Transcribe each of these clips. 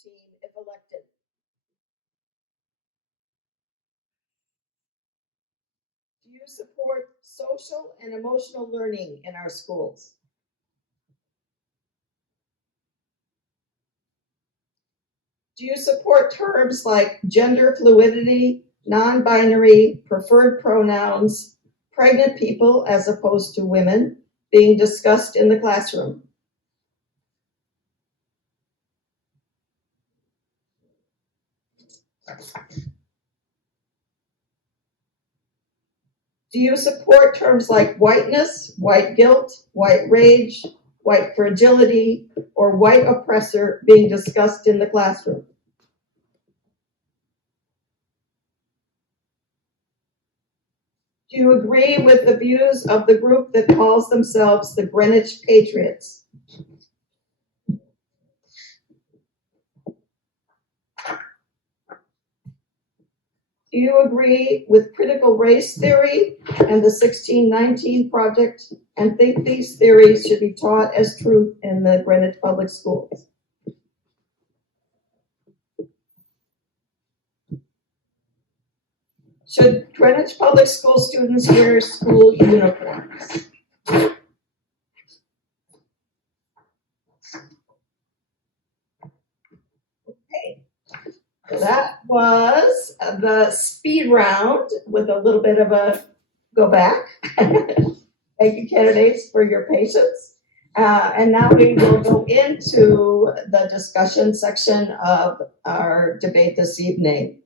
team if elected? Do you support social and emotional learning in our schools? Do you support terms like gender fluidity, non-binary, preferred pronouns, pregnant people as opposed to women being discussed in the classroom? Do you support terms like whiteness, white guilt, white rage, white fragility, or white oppressor being discussed in the classroom? Do you agree with the views of the group that calls themselves the Greenwich Patriots? Do you agree with critical race theory and the 1619 Project and think these theories should be taught as truth in the Greenwich Public Schools? Should Greenwich Public School students wear school uniforms? Okay. So that was the speed round with a little bit of a go back. Thank you, candidates, for your patience. And now we will go into the discussion section of our debate this evening.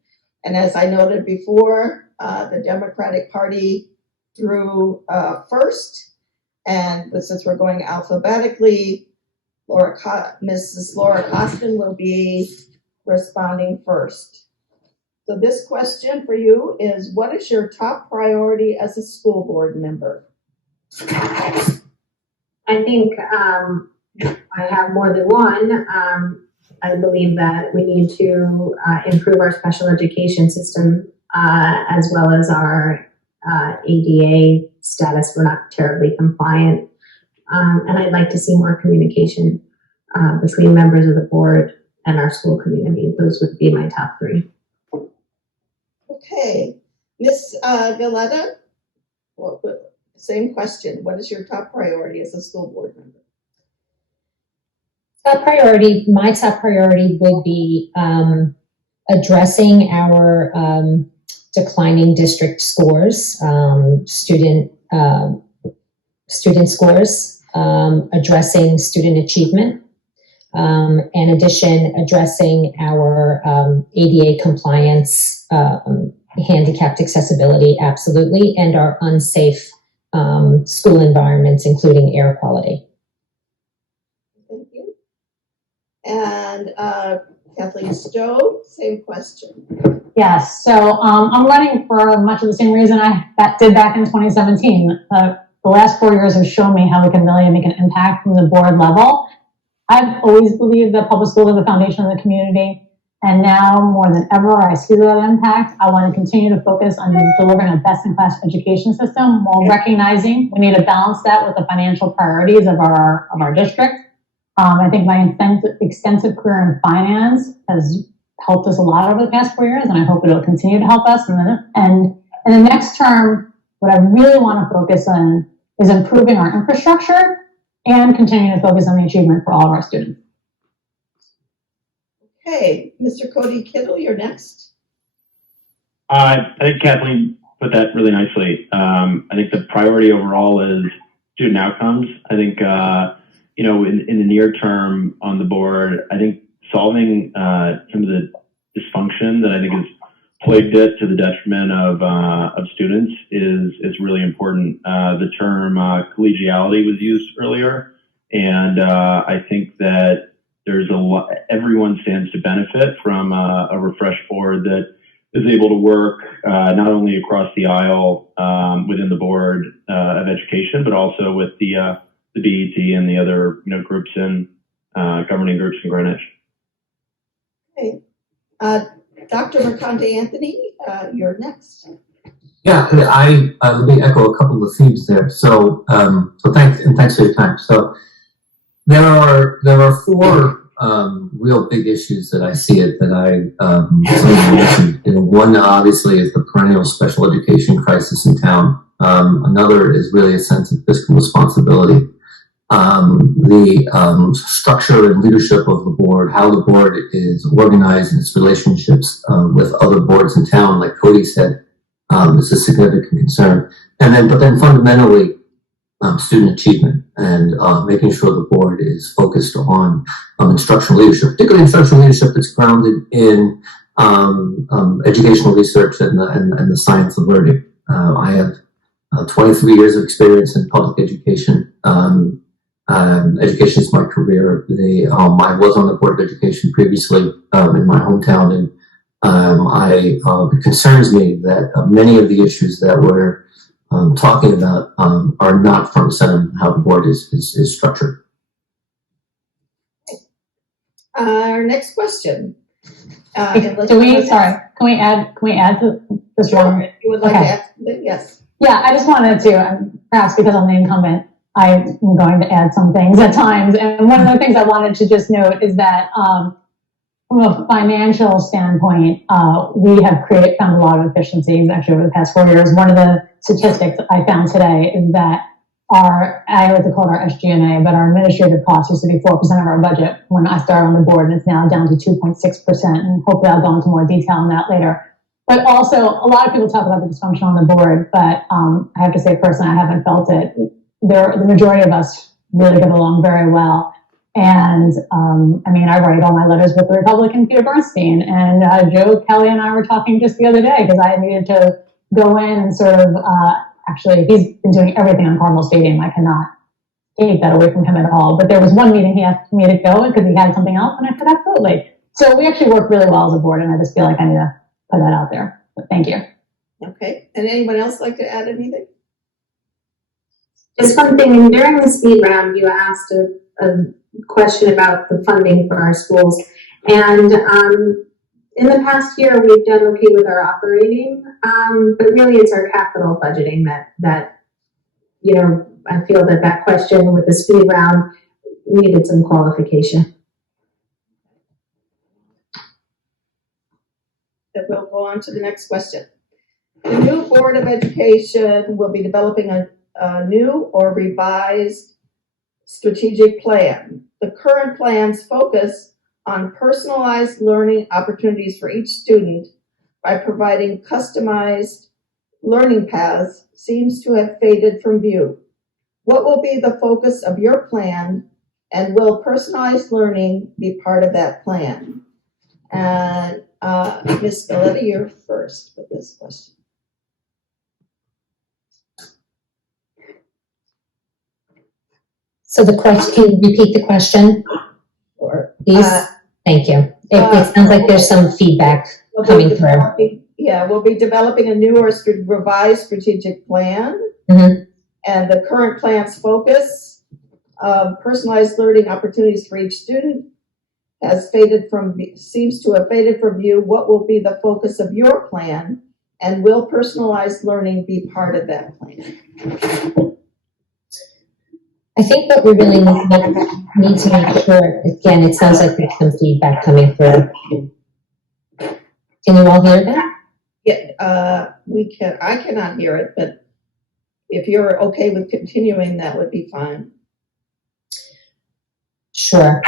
And as I noted before, the Democratic Party drew first. And since we're going alphabetically, Mrs. Laura Costin will be responding first. So this question for you is, what is your top priority as a school board member? I think I have more than one. I believe that we need to improve our special education system as well as our ADA status. We're not terribly compliant. And I'd like to see more communication between members of the board and our school community. Those would be my top three. Okay. Ms. Galetta, well, same question. What is your top priority as a school board member? My top priority would be addressing our declining district scores, student scores, addressing student achievement, in addition, addressing our ADA compliance, handicapped accessibility, absolutely, and our unsafe school environments, including air quality. Thank you. And Kathleen Stowe, same question. Yes, so I'm running for much of the same reason I did back in 2017. The last 4 years have shown me how we can really make an impact from the board level. I've always believed that public schools are the foundation of the community, and now more than ever, I see that impact. I want to continue to focus on delivering a best-in-class education system while recognizing we need to balance that with the financial priorities of our district. I think my extensive career in finance has helped us a lot over the past 4 years, and I hope it'll continue to help us. And in the next term, what I really want to focus on is improving our infrastructure and continuing to focus on the achievement for all of our students. Okay, Mr. Cody Kittle, you're next. I think Kathleen put that really nicely. I think the priority overall is student outcomes. I think, in the near term on the board, I think solving some of the dysfunction that I think has plagued it to the detriment of students is really important. The term collegiality was used earlier, and I think that there's everyone stands to benefit from a refreshed board that is able to work not only across the aisle within the board of education, but also with the BET and the other groups and governing groups in Greenwich. Okay, Dr. Mercante Anthony, you're next. Yeah, let me echo a couple of the themes there. So thanks for your time. So there are four real big issues that I see it that mentioned. One obviously is the perennial special education crisis in town. Another is really a sense of fiscal responsibility. The structure and leadership of the board, how the board is organized in its relationships with other boards in town, like Cody said, is a significant concern. But then fundamentally, student achievement and making sure the board is focused on instructional leadership, particularly instructional leadership that's grounded in educational research and the science of learning. I have 23 years of experience in public education. Education is my career. I was on the Board of Education previously in my hometown, and it concerns me that many of the issues that we're talking about are not front and center in how the board is structured. Our next question. Can we add to this one? If you would like to ask, yes. Yeah, I just wanted to, perhaps because I'm the incumbent, I'm going to add some things at times. And one of the things I wanted to just note is that from a financial standpoint, we have found a lot of efficiencies actually over the past 4 years. One of the statistics I found today is that I like to call it our SG&A, but our administrative costs used to be 4% of our budget when I started on the board, and it's now down to 2.6%. And hopefully I'll go into more detail on that later. But also, a lot of people talk about the dysfunction on the board, but I have to say personally, I haven't felt it. The majority of us really get along very well. And I write all my letters with the Republican Peter Bernstein, and Joe Kelly and I were talking just the other day because I needed to go in and sort of, actually, he's been doing everything on Carmel Stadium. I cannot take that away from him at all. But there was one meeting he asked me to go because he had something else, and I said, absolutely. So we actually work really well as a board, and I just feel like I need to put that out there. But thank you. Okay. And anyone else like to add anything? Just one thing, during the speed round, you asked a question about the funding for our schools. And in the past year, we've done okay with our operating, but really it's our capital budgeting that I feel that question with the speed round needed some qualification. Then we'll go on to the next question. The new Board of Education will be developing a new or revised strategic plan. The current plans focus on personalized learning opportunities for each student by providing customized learning paths seems to have faded from view. What will be the focus of your plan, and will personalized learning be part of that plan? And Ms. Galletti, you're first with this question. So the question, can you repeat the question, please? Thank you. It sounds like there's some feedback coming through. We'll be developing a new or revised strategic plan. Mm-hmm. And the current plan's focus of personalized learning opportunities for each student seems to have faded from view. What will be the focus of your plan, and will personalized learning be part of that plan? I think what we really need to make sure, again, it sounds like there's some feedback coming through. Can you all hear that? Yeah, I cannot hear it, but if you're okay with continuing, that would be fine. Sure.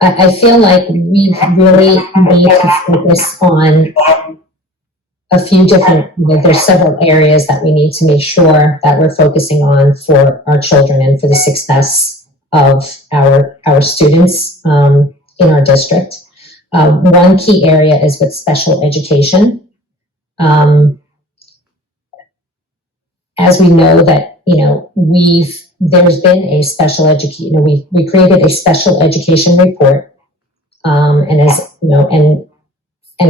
I feel like we really need to focus on a few different, there's several areas that we need to make sure that we're focusing on for our children and for the success of our students in our district. One key area is with special education. As we know that, there's been a special education, we created a special education report. And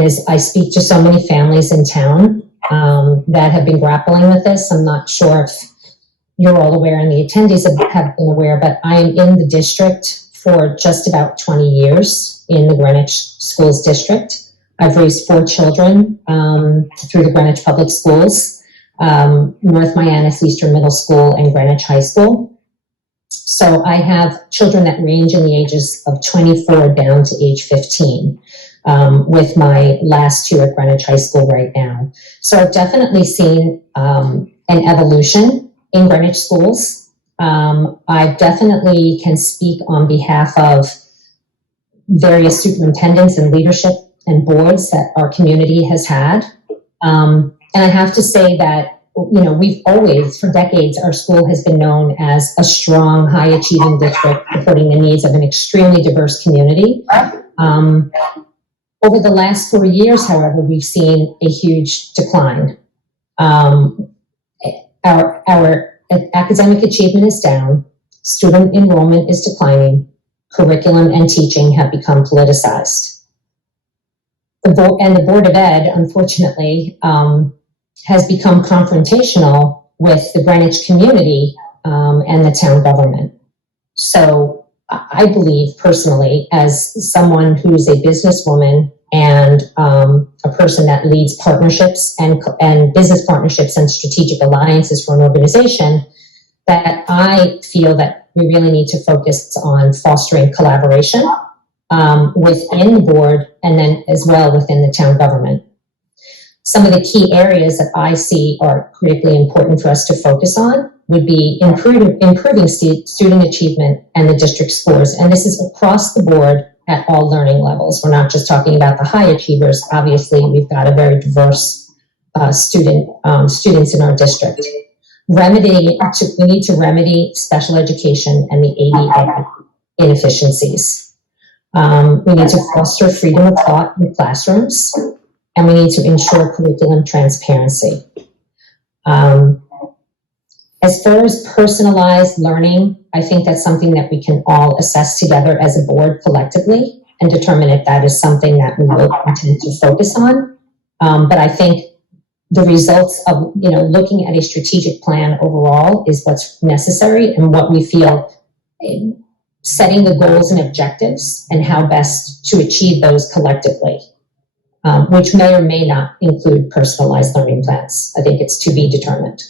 as I speak to so many families in town that have been grappling with this, I'm not sure if you're all aware and the attendees have been aware, but I am in the district for just about 20 years in the Greenwich Schools District. I've raised 4 children through the Greenwich Public Schools, North Mianus Eastern Middle School, and Greenwich High School. So I have children that range in the ages of 24 down to age 15, with my last two at Greenwich High School right now. So I've definitely seen an evolution in Greenwich schools. I definitely can speak on behalf of various superintendents and leadership and boards that our community has had. And I have to say that, you know, we've always, for decades, our school has been known as a strong, high-achieving district supporting the needs of an extremely diverse community. Over the last 4 years, however, we've seen a huge decline. Our academic achievement is down, student enrollment is declining, curriculum and teaching have become politicized. The Board of Ed, unfortunately, has become confrontational with the Greenwich community and the town government. So I believe personally, as someone who's a businesswoman and a person that leads partnerships and business partnerships and strategic alliances for an organization, that I feel that we really need to focus on fostering collaboration within the board and then as well within the town government. Some of the key areas that I see are critically important for us to focus on would be improving student achievement and the district scores. And this is across the board at all learning levels. We're not just talking about the high achievers. Obviously, we've got a very diverse students in our district. We need to remedy special education and the ABA inefficiencies. We need to foster freedom of thought in classrooms, and we need to ensure curriculum transparency. As far as personalized learning, I think that's something that we can all assess together as a board collectively and determine if that is something that we will continue to focus on. But I think the results of, you know, looking at a strategic plan overall is what's necessary, and what we feel, setting the goals and objectives and how best to achieve those collectively, which may or may not include personalized learning plans. I think it's to be determined.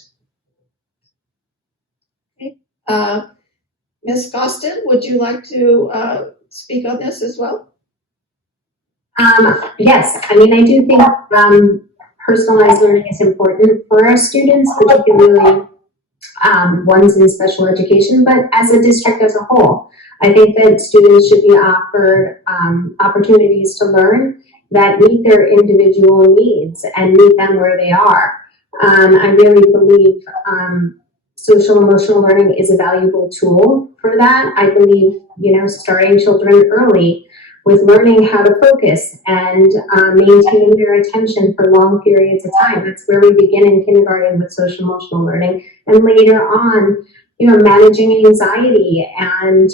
Ms. Costin, would you like to speak on this as well? Yes, I mean, I do think personalized learning is important for our students, particularly ones in special education, but as a district as a whole. I think that students should be offered opportunities to learn that meet their individual needs and meet them where they are. I really believe social emotional learning is a valuable tool for that. I believe, you know, starting children early with learning how to focus and maintain their attention for long periods of time. That's where we begin in kindergarten with social emotional learning. And later on, you know, managing anxiety and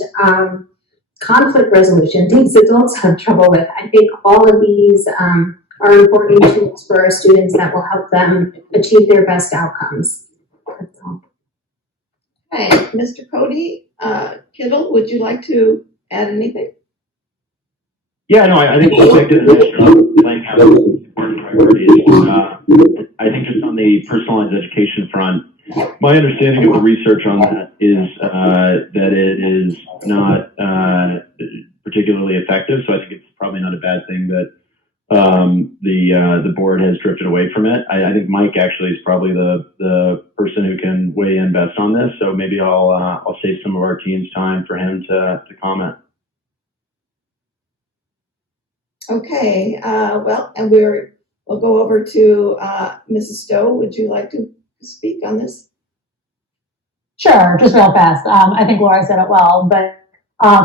conflict resolution, things adults have trouble with. I think all of these are important tools for our students that will help them achieve their best outcomes. That's all. Hey, Mr. Cody Kittle, would you like to add anything? Yeah, no, I think Mike did a nice job laying out important priorities. I think just on the personalized education front, my understanding of the research on that is that it is not particularly effective. So I think it's probably not a bad thing that the board has drifted away from it. I think Mike actually is probably the person who can weigh in best on this. So maybe I'll save some of our team's time for him to comment. Okay, well, and we'll go over to Mrs. Stowe. Would you like to speak on this? Sure, just real fast. I think Laura said it well, but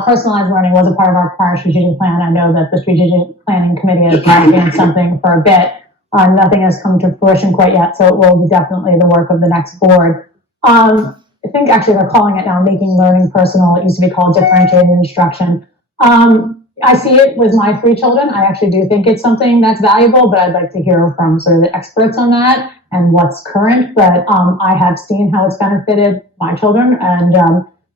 personalized learning was a part of our prior strategic plan. I know that the strategic planning committee has been doing something for a bit. Nothing has come to fruition quite yet, so it will be definitely the work of the next board. I think actually they're calling it now making learning personal. It used to be called differentiated instruction. I see it with my 3 children. I actually do think it's something that's valuable, but I'd like to hear from sort of the experts on that and what's current. But I have seen how it's benefited my children. And,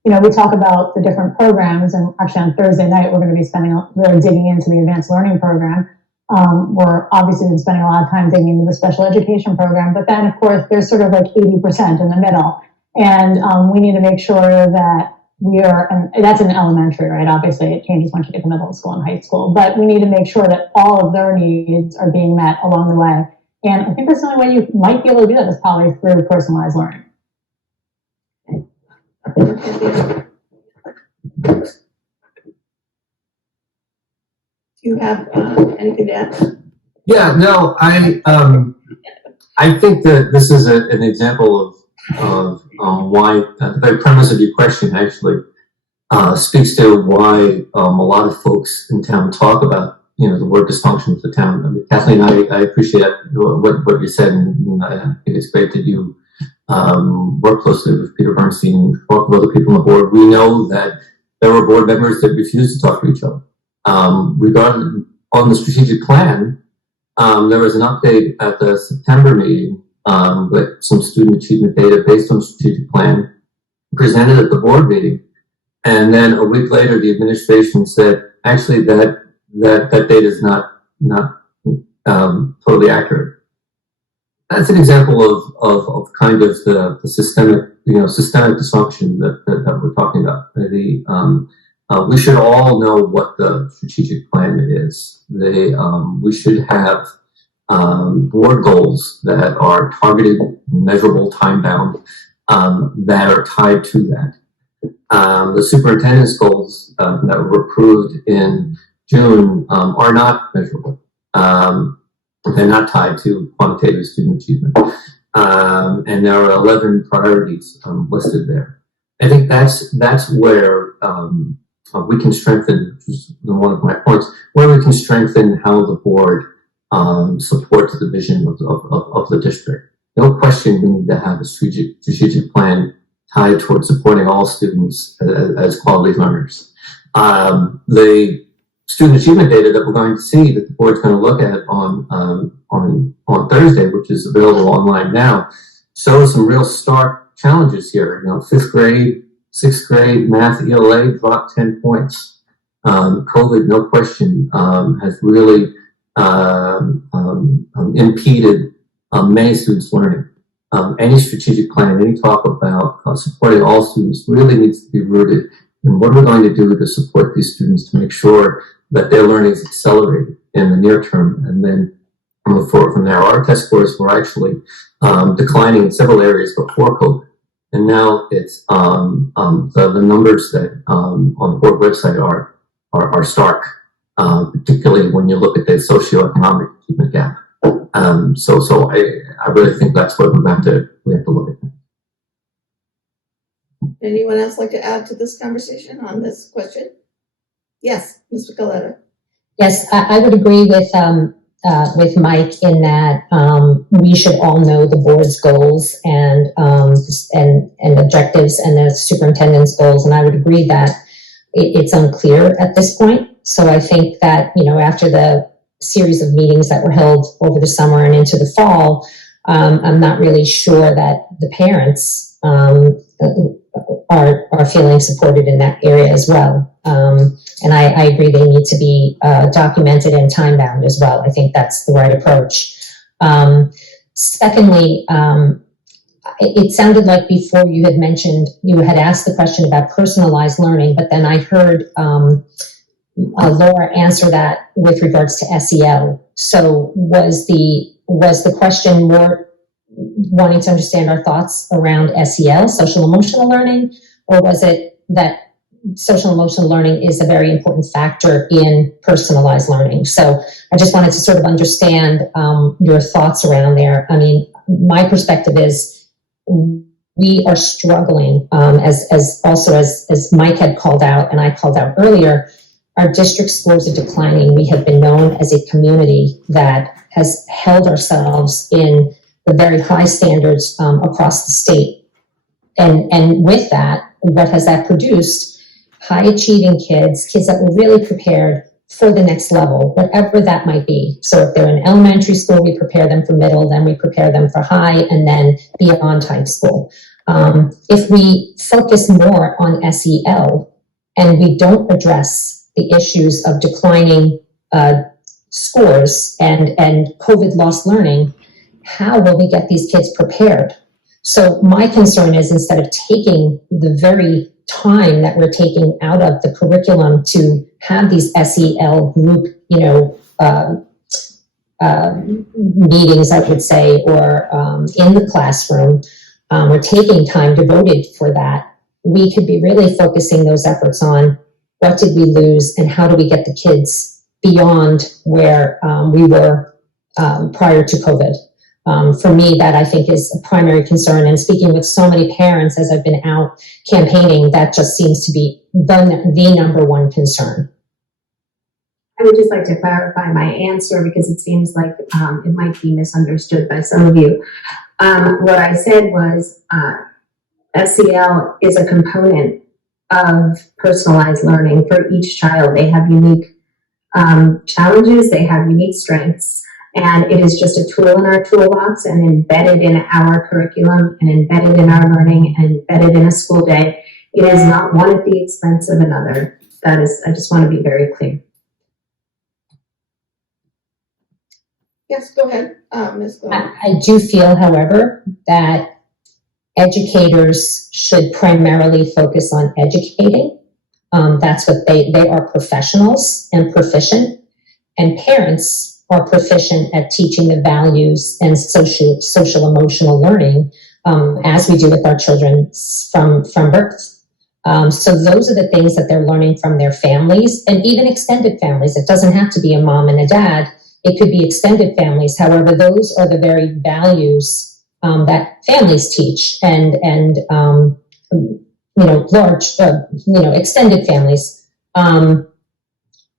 you know, we talk about the different programs. And actually on Thursday night, we're going to be really digging into the advanced learning program. We're obviously been spending a lot of time digging into the special education program. But then, of course, there's sort of like 80% in the middle. And we need to make sure that and that's in elementary, right? Obviously, it changes once you get to middle school and high school, but we need to make sure that all of their needs are being met along the way. And I think that's the only way you might be able to do that is probably through personalized learning. Do you have anything to add? Yeah, no, I think that this is an example of why the very premise of your question actually speaks to why a lot of folks in town talk about, you know, the word dysfunction of the town. I mean, Kathleen, I appreciate what you said, and I think it's great that you work closely with Peter Bernstein, work with other people on the board. We know that there were board members that refused to talk to each other. Regarding on the strategic plan, there was an update at the September meeting with some student achievement data based on the strategic plan presented at the board meeting. And then a week later, the administration said, actually, that data is not totally accurate. That's an example of kind of the systemic dysfunction that we're talking about. We should all know what the strategic plan is. We should have board goals that are targeted, measurable, time-bound, that are tied to that. The superintendent's goals that were approved in June are not measurable. They're not tied to quantitative student achievement. And there are 11 priorities listed there. I think that's where we can strengthen, which is one of my points, where we can strengthen how the board supports the vision of the district. No question we need to have a strategic plan tied towards supporting all students as quality learners. The student achievement data that we're going to see that the board's going to look at on Thursday, which is available online now, shows some real stark challenges here. You know, 5th grade, 6th grade math ELA dropped 10 points. COVID, no question, has really impeded many students' learning. Any strategic plan, any talk about supporting all students really needs to be rooted in what we're going to do to support these students to make sure that their learning is accelerated in the near term, and then move forward from there. Our test scores were actually declining in several areas before COVID, and now it's the numbers that on the board website are stark, particularly when you look at the socioeconomic achievement gap. So I really think that's what we have to look at. Anyone else like to add to this conversation on this question? Yes, Ms. Coletta. Yes, I would agree with Mike in that we should all know the board's goals and objectives and the superintendent's goals, and I would agree that it's unclear at this point. So I think that, you know, after the series of meetings that were held over the summer and into the fall, I'm not really sure that the parents are feeling supported in that area as well. And I agree they need to be documented and time-bound as well. I think that's the right approach. Secondly, it sounded like before you had mentioned, you had asked the question about personalized learning, but then I heard Laura answer that with regards to SEL. So was the question more wanting to understand our thoughts around SEL, social emotional learning, or was it that social emotional learning is a very important factor in personalized learning? So I just wanted to sort of understand your thoughts around there. I mean, my perspective is we are struggling, as Mike had called out and I called out earlier. Our district scores are declining. We have been known as a community that has held ourselves in the very high standards across the state. And with that, what has that produced? High achieving kids that were really prepared for the next level, whatever that might be. So if they're in elementary school, we prepare them for middle, then we prepare them for high, and then beyond high school. If we focus more on SEL and we don't address the issues of declining scores and COVID lost learning, how will we get these kids prepared? So my concern is instead of taking the very time that we're taking out of the curriculum to have these SEL group, meetings, I would say, or in the classroom, we're taking time devoted for that. We could be really focusing those efforts on what did we lose and how do we get the kids beyond where we were prior to COVID. For me, that I think is a primary concern. And speaking with so many parents as I've been out campaigning, that just seems to be the number one concern. I would just like to clarify my answer because it seems like it might be misunderstood by some of you. What I said was SEL is a component of personalized learning for each child. They have unique challenges, they have unique strengths, and it is just a tool in our toolbox and embedded in our curriculum and embedded in our learning and embedded in a school day. It is not one at the expense of another. That is, I just want to be very clear. Yes, go ahead, Ms. Glenn. I do feel, however, that educators should primarily focus on educating. That's what they are professionals and proficient, and parents are proficient at teaching the values and social emotional learning as we do with our children from birth. So those are the things that they're learning from their families and even extended families. It doesn't have to be a mom and a dad. It could be extended families. However, those are the very values that families teach and large, extended families.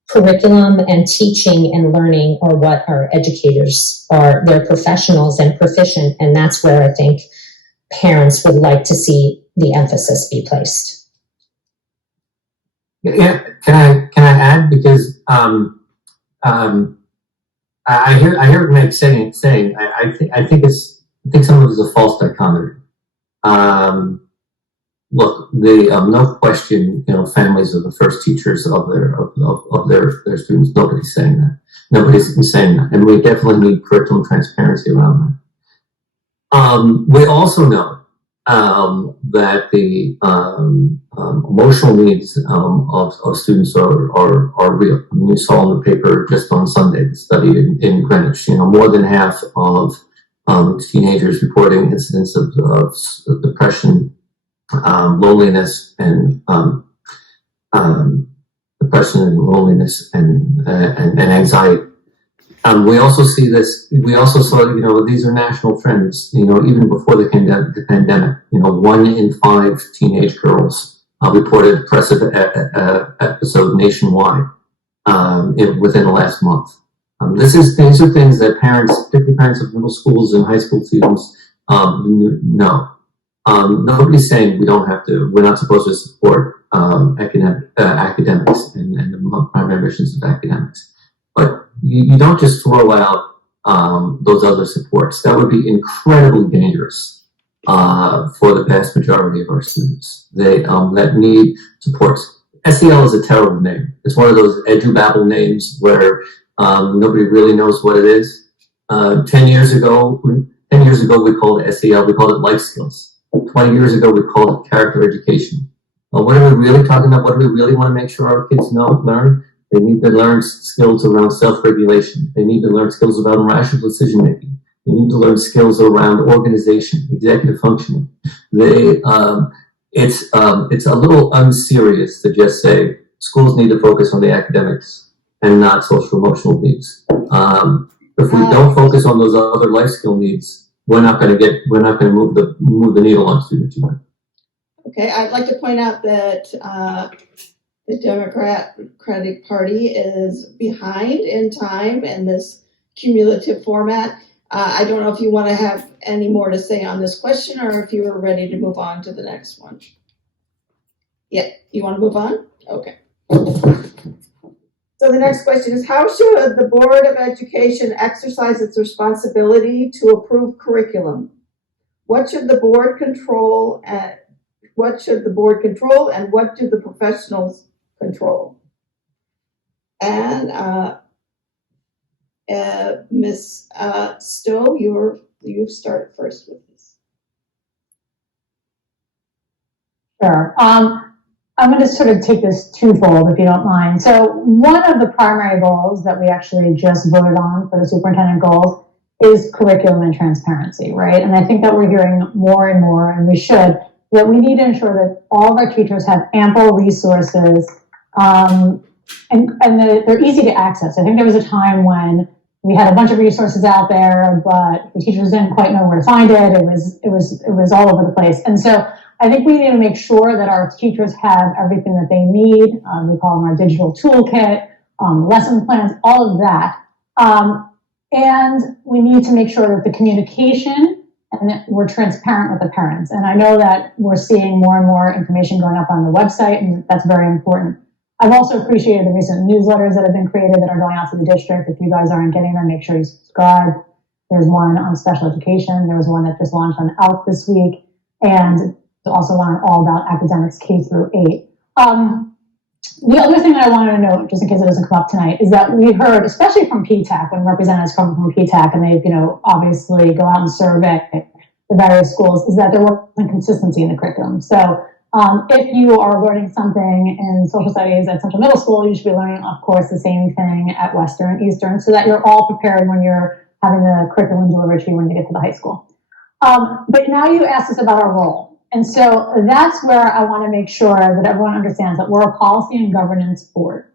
Curriculum and teaching and learning are what our educators are. They're professionals and proficient, and that's where I think parents would like to see the emphasis be placed. Yeah, can I add, because I hear Meg saying I think some of it is a false dichotomy. Look, no question, families are the first teachers of their students. Nobody's saying that. Nobody's saying that, and we definitely need curriculum transparency around that. We also know that the emotional needs of students are real. I mean, you saw in the paper just on Sunday, the study in Greenwich. More than half of teenagers reporting incidents of depression, loneliness, and anxiety. We also see this. We also saw, these are national trends. Even before the pandemic, 1 in 5 teenage girls reported depressive episode nationwide within the last month. These are things that parents, particularly parents of middle schools and high school students, know. Nobody's saying we're not supposed to support academics and the primary missions of academics. But you don't just throw out those other supports. That would be incredibly dangerous for the vast majority of our students. That need supports. SEL is a terrible name. It's one of those edubabble names where nobody really knows what it is. 10 years ago, we called it SEL. We called it life skills. 20 years ago, we called it character education. What are we really talking about? What do we really want to make sure our kids learn? They need to learn skills around self-regulation. They need to learn skills around rational decision-making. They need to learn skills around organization, executive functioning. It's a little unserious to just say schools need to focus on the academics and not social-emotional needs. If we don't focus on those other life skill needs, we're not going to move the needle on student achievement. Okay, I'd like to point out that the Democratic Party is behind in time in this cumulative format. I don't know if you want to have any more to say on this question or if you are ready to move on to the next one. Yeah, you want to move on? Okay. So the next question is, how should the Board of Education exercise its responsibility to approve curriculum? What should the board control and what do the professionals control? And Ms. Stowe, you start first with this. Sure. I'm going to sort of take this twofold, if you don't mind. So one of the primary goals that we actually just voted on for the superintendent goals is curriculum and transparency, right? And I think that we're hearing more and more, and we should, that we need to ensure that all of our teachers have ample resources, and they're easy to access. I think there was a time when we had a bunch of resources out there, but the teachers didn't quite know where to find it. It was all over the place. And so I think we need to make sure that our teachers have everything that they need. We call them our digital toolkit, lesson plans, all of that. And we need to make sure that the communication and that we're transparent with the parents. And I know that we're seeing more and more information going up on the website, and that's very important. I've also appreciated the recent newsletters that have been created that are going out to the district. If you guys aren't getting them, make sure you subscribe. There's one on special education. There was one that just launched on ALF this week. And also one all about academics K through 8. The other thing that I wanted to note, just in case it doesn't come up tonight, is that we heard, especially from PTAC, when representatives come from PTAC, and they, obviously go out and survey the various schools, is that there wasn't consistency in the curriculum. So if you are learning something in social studies at Central Middle School, you should be learning, of course, the same thing at Western, Eastern, so that you're all prepared when you're having the curriculum delivered to you when you get to the high school. But now you asked us about our role. And so that's where I want to make sure that everyone understands that we're a policy and governance board.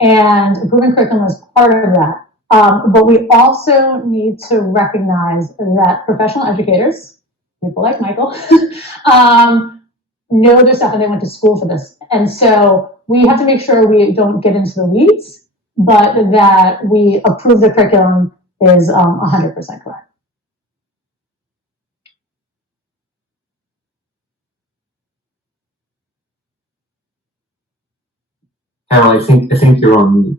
And improving curriculum is part of that. But we also need to recognize that professional educators, people like Michael, know their stuff and they went to school for this. And so we have to make sure we don't get into the weeds, but that we approve the curriculum is 100% correct. Carol, I think you're on mute.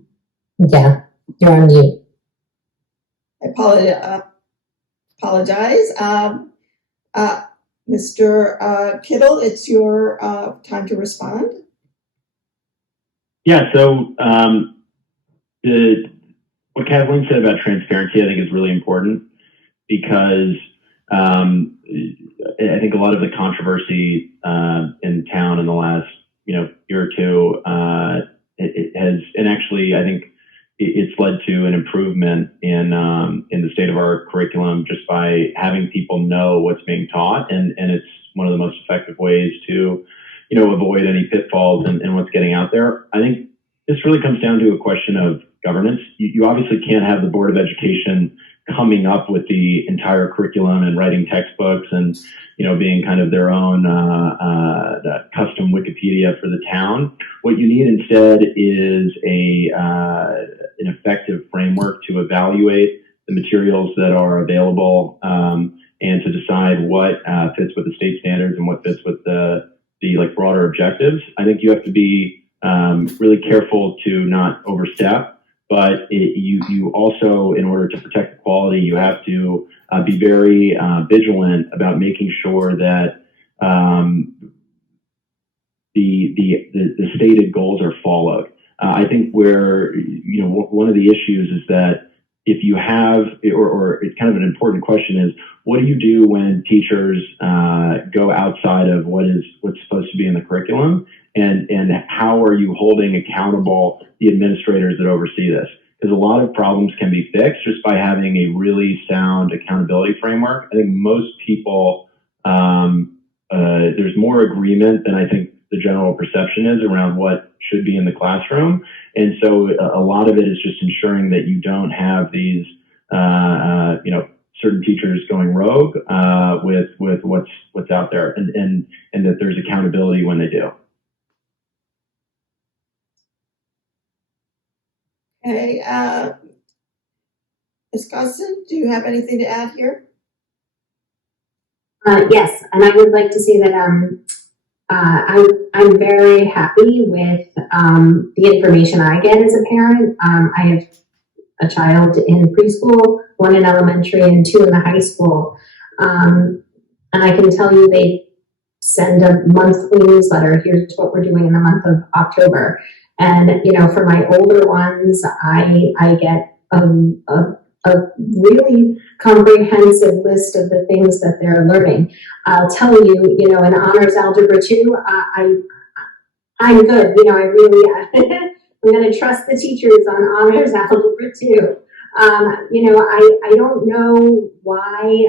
Yeah, you're on mute. I apologize. Mr. Kittle, it's your time to respond. Yeah, so what Kathleen said about transparency, I think, is really important because I think a lot of the controversy in town in the last year or two, it has, and actually I think it's led to an improvement in the state of our curriculum just by having people know what's being taught, and it's one of the most effective ways to avoid any pitfalls and what's getting out there. I think this really comes down to a question of governance. You obviously can't have the Board of Education coming up with the entire curriculum and writing textbooks and being kind of their own custom Wikipedia for the town. What you need instead is an effective framework to evaluate the materials that are available and to decide what fits with the state standards and what fits with the broader objectives. I think you have to be really careful to not overstep. But you also, in order to protect the quality, you have to be very vigilant about making sure that the stated goals are followed. I think where one of the issues is that if you have, or it's kind of an important question is, what do you do when teachers go outside of what's supposed to be in the curriculum? And how are you holding accountable the administrators that oversee this? Because a lot of problems can be fixed just by having a really sound accountability framework. I think most people, there's more agreement than I think the general perception is around what should be in the classroom. And so a lot of it is just ensuring that you don't have these, certain teachers going rogue with what's out there, and that there's accountability when they do. Okay, Ms. Gustin, do you have anything to add here? Yes, and I would like to say that I'm very happy with the information I get as a parent. I have a child in preschool, one in elementary, and 2 in the high school. And I can tell you they send a monthly newsletter. Here's what we're doing in the month of October. And, for my older ones, I get a a really comprehensive list of the things that they're learning. I'll tell you, you know, in honors algebra 2, I'm good. You know, I really, I'm going to trust the teachers on honors algebra 2. You know, I don't know why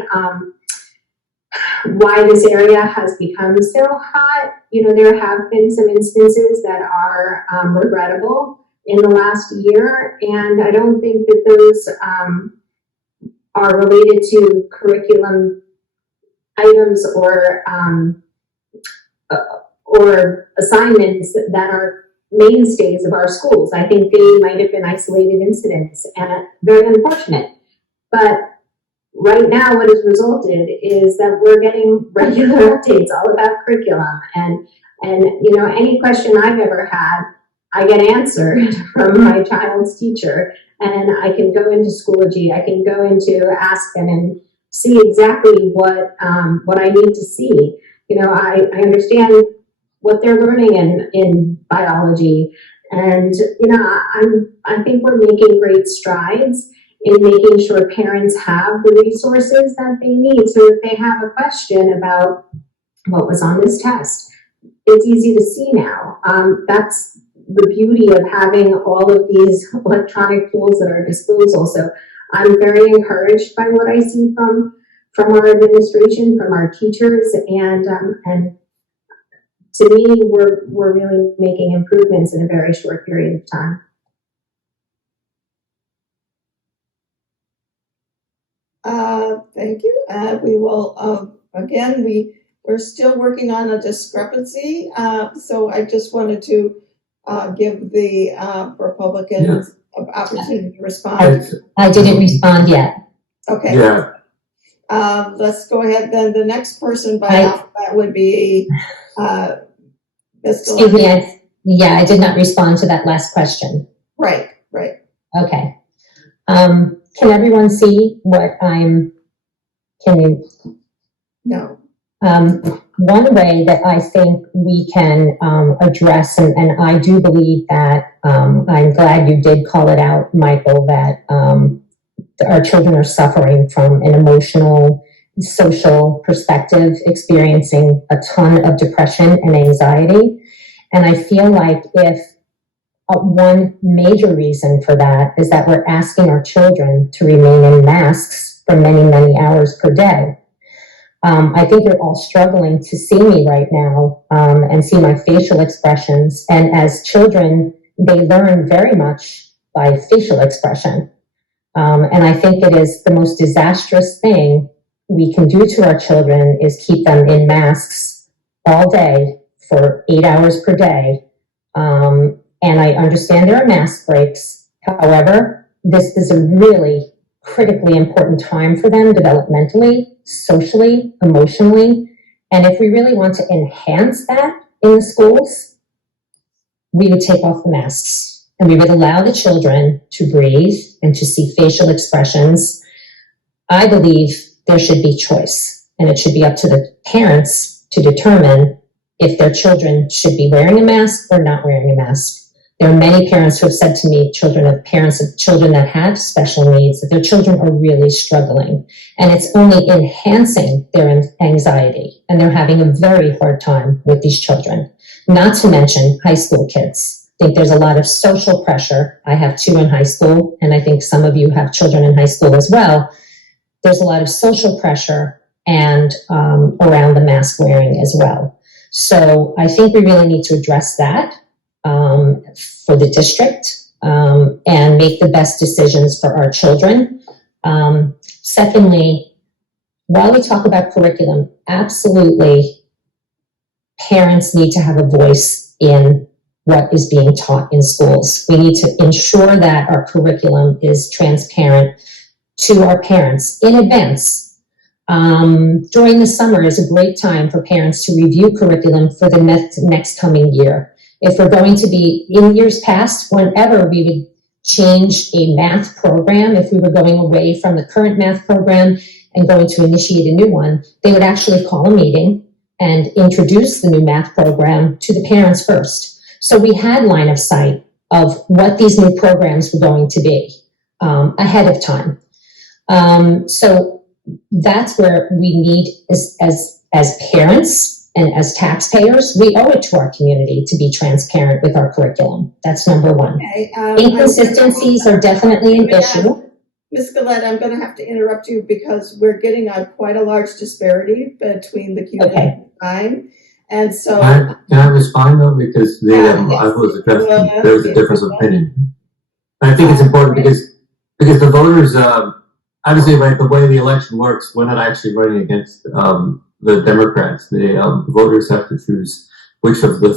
this area has become so hot. You know, there have been some instances that are regrettable in the last year, and I don't think that those are related to curriculum items or assignments that are mainstays of our schools. I think they might have been isolated incidents and very unfortunate. But right now what has resulted is that we're getting regular updates all about curriculum, and you know, any question I've ever had, I get answered from my child's teacher, and I can go into Schoology, I can go into Ask Them and see exactly what I need to see. You know, I understand what they're learning in biology, and you know, I think we're making great strides in making sure parents have the resources that they need. So if they have a question about what was on this test, it's easy to see now. That's the beauty of having all of these electronic tools at our disposal. So I'm very encouraged by what I see from our administration, from our teachers, and to me, we're really making improvements in a very short period of time. Thank you. We will, again, we're still working on a discrepancy. So I just wanted to give the Republicans an opportunity to respond. I didn't respond yet. Okay. Yeah. Let's go ahead then. The next person by alphabet would be Ms. Excuse me, I did not respond to that last question. Right. Okay. Can everyone see what can you? No. One way that I think we can address, and I do believe that, I'm glad you did call it out, Michael, that our children are suffering from an emotional, social perspective, experiencing a ton of depression and anxiety. And I feel like if one major reason for that is that we're asking our children to remain in masks for many, many hours per day. I think you're all struggling to see me right now and see my facial expressions. And as children, they learn very much by facial expression. And I think it is the most disastrous thing we can do to our children is keep them in masks all day for 8 hours per day. And I understand there are mask breaks. However, this is a really critically important time for them developmentally, socially, emotionally. And if we really want to enhance that in the schools, we would take off the masks and we would allow the children to breathe and to see facial expressions. I believe there should be choice, and it should be up to the parents to determine if their children should be wearing a mask or not wearing a mask. There are many parents who have said to me, parents of children that have special needs, that their children are really struggling. And it's only enhancing their anxiety. And they're having a very hard time with these children. Not to mention high school kids. I think there's a lot of social pressure. I have 2 in high school, and I think some of you have children in high school as well. There's a lot of social pressure and around the mask wearing as well. So I think we really need to address that for the district and make the best decisions for our children. Secondly, while we talk about curriculum, absolutely parents need to have a voice in what is being taught in schools. We need to ensure that our curriculum is transparent to our parents in advance. During the summer is a great time for parents to review curriculum for the next coming year. If we're going to be, in years past, whenever we would change a math program, if we were going away from the current math program and going to initiate a new one, they would actually call a meeting and introduce the new math program to the parents first. So we had line of sight of what these new programs were going to be ahead of time. So that's where we need, as parents and as taxpayers, we owe it to our community to be transparent with our curriculum. That's number one. Okay, Inconsistencies are definitely an issue. Ms. Gillette, I'm going to have to interrupt you because we're getting quite a large disparity between the community and mine. And so. Can I respond though? Because Yes. I was addressing, there's a difference of opinion. And I think it's important because the voters, obviously, right, the way the election works, we're not actually running against the Democrats. The voters have to choose which of the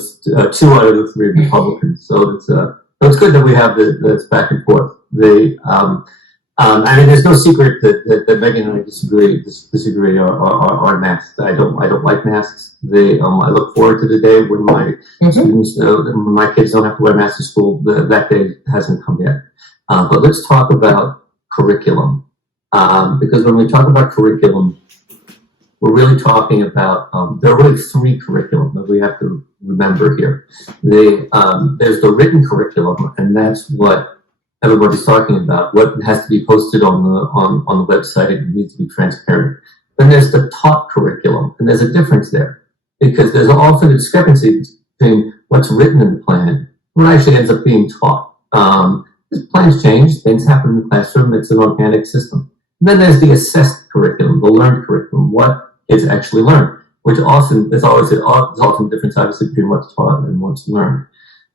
2 out of the 3 Republicans. So it's good that we have that's back and forth. I mean, there's no secret that Megan and I disagree on masks. I don't like masks. I look forward to the day when my students, when my kids don't have to wear masks to school. That day hasn't come yet. But let's talk about curriculum, because when we talk about curriculum, we're really talking about there are really 3 curriculum that we have to remember here. There's the written curriculum, and that's what everybody's talking about, what has to be posted on the website. It needs to be transparent. Then there's the taught curriculum, and there's a difference there because there's often a discrepancy between what's written in the plan and what actually ends up being taught. Because plans change, things happen in the classroom, it's an organic system. And then there's the assessed curriculum, the learned curriculum, what is actually learned, which often there's often a difference obviously between what's taught and what's learned.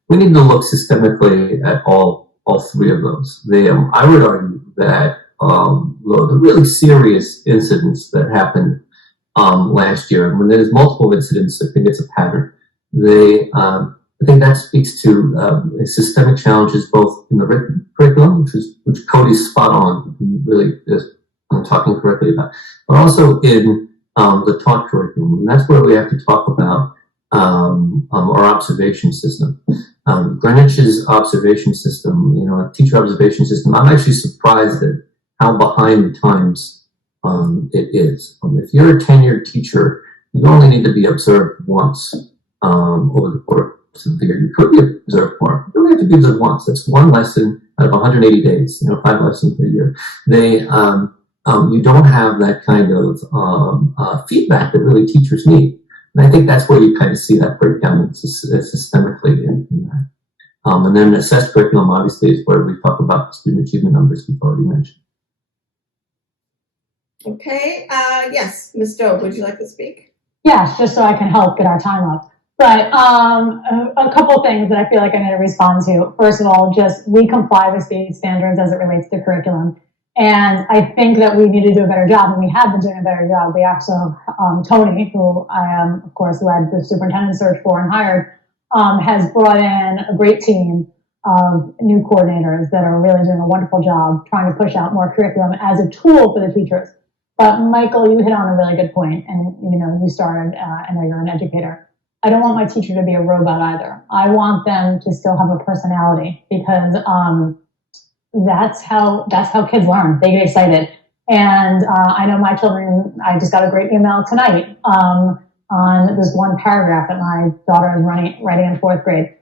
We need to look systemically at all 3 of those. I would argue that the really serious incidents that happened last year, and when there's multiple incidents, I think it's a pattern. I think that speaks to systemic challenges both in the written curriculum, which Cody's spot on, really is talking correctly about, but also in the taught curriculum. And that's where we have to talk about our observation system. Greenwich's observation system, a teacher observation system, I'm actually surprised at how behind the times it is. If you're a tenured teacher, you only need to be observed once over the course of the year. You could be observed more. You don't have to be observed once. That's 1 lesson out of 180 days, 5 lessons a year. You don't have that kind of feedback that really teachers need. And I think that's where you kind of see that breakdown systemically in that. And then assessed curriculum, obviously, is where we talk about the student achievement numbers we've already mentioned. Okay, yes, Ms. Doe, would you like to speak? Yes, just so I can help get our time up. But a couple of things that I feel like I need to respond to. First of all, just we comply with state standards as it relates to curriculum. And I think that we need to do a better job, and we have been doing a better job. We actually have Tony, who I of course, led the superintendent search for and hired, has brought in a great team of new coordinators that are really doing a wonderful job trying to push out more curriculum as a tool for the teachers. But Michael, you hit on a really good point, and you started, I know you're an educator. I don't want my teacher to be a robot either. I want them to still have a personality, because that's how kids learn. They get excited. And I know my children, I just got a great email tonight on this one paragraph that my daughter is writing in 4th grade.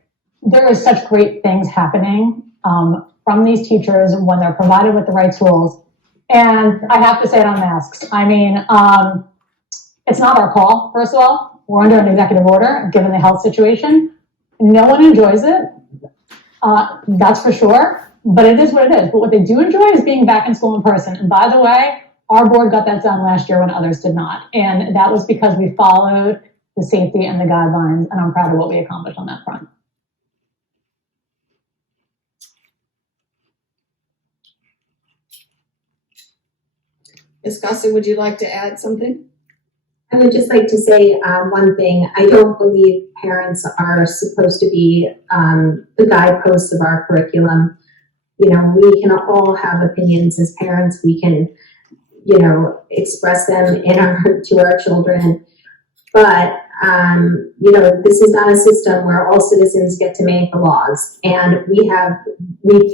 There is such great things happening from these teachers when they're provided with the right tools. And I have to say it on masks. I mean, it's not our call, first of all. We're under an executive order, given the health situation. No one enjoys it. That's for sure. But it is what it is. But what they do enjoy is being back in school in person. And by the way, our board got that done last year when others did not. And that was because we followed the safety and the guidelines. And I'm proud of what we accomplished on that front. Ms. Costa, would you like to add something? I would just like to say one thing. I don't believe parents are supposed to be the guideposts of our curriculum. We can all have opinions as parents. We can, express them to our children. But, this is not a system where all citizens get to make the laws. And we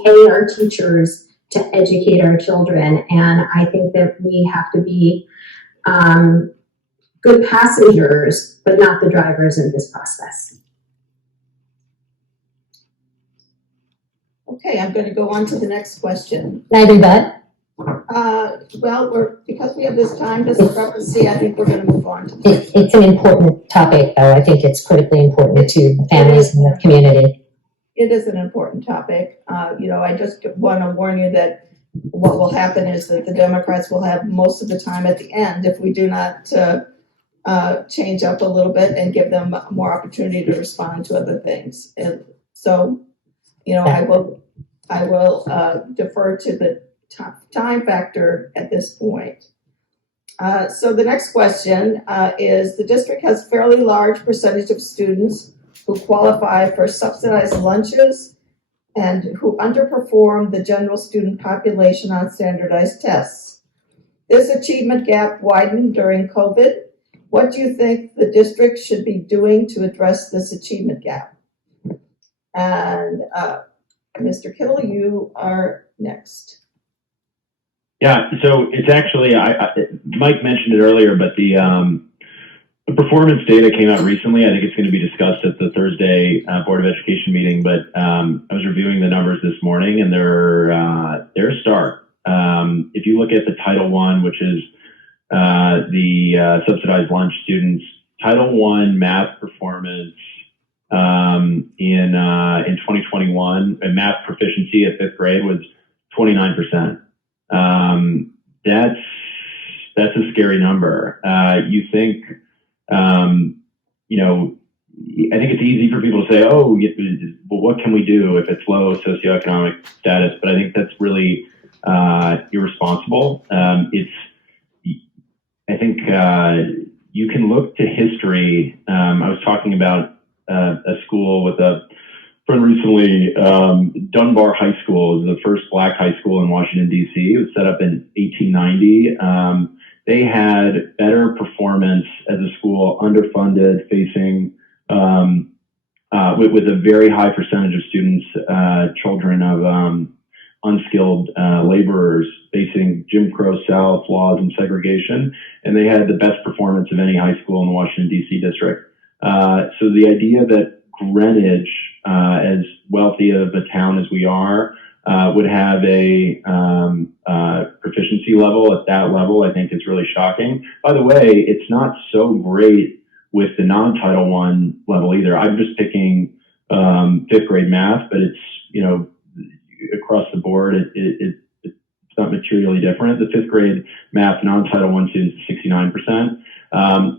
pay our teachers to educate our children. And I think that we have to be good passengers, but not the drivers in this process. Okay, I'm going to go on to the next question. Can I do that? Well, because we have this time discrepancy, I think we're gonna move on to this. It's an important topic, though. I think it's critically important to the families and the community. It is an important topic. I just want to warn you that what will happen is that the Democrats will have most of the time at the end if we do not change up a little bit and give them more opportunity to respond to other things. And so, I will defer to the time factor at this point. So the next question is, the district has fairly large percentage of students who qualify for subsidized lunches and who underperform the general student population on standardized tests. This achievement gap widened during COVID. What do you think the district should be doing to address this achievement gap? And Mr. Kittle, you are next. Yeah, so it's actually, Mike mentioned it earlier, but the performance data came out recently. I think it's going to be discussed at the Thursday Board of Education meeting, but I was reviewing the numbers this morning, and they're stark. If you look at the Title I, which is the subsidized lunch students, Title I math performance in 2021, and math proficiency at 5th grade was 29%. That's a scary number. You think, I think it's easy for people to say, oh, well, what can we do if it's low socioeconomic status? But I think that's really irresponsible. I think you can look to history. I was talking about a school with a friend recently. Dunbar High School is the first black high school in Washington, D.C. It was set up in 1890. They had better performance as a school, underfunded, facing with a very high percentage of students, children of unskilled laborers, facing Jim Crow South laws and segregation, and they had the best performance of any high school in the Washington, D.C. district. So the idea that Greenwich, as wealthy of a town as we are, would have a proficiency level at that level, I think is really shocking. By the way, it's not so great with the non-Title I level either. I'm just picking 5th grade math, but it's, across the board, it's not materially different. The 5th grade math non-Title I students is 69%.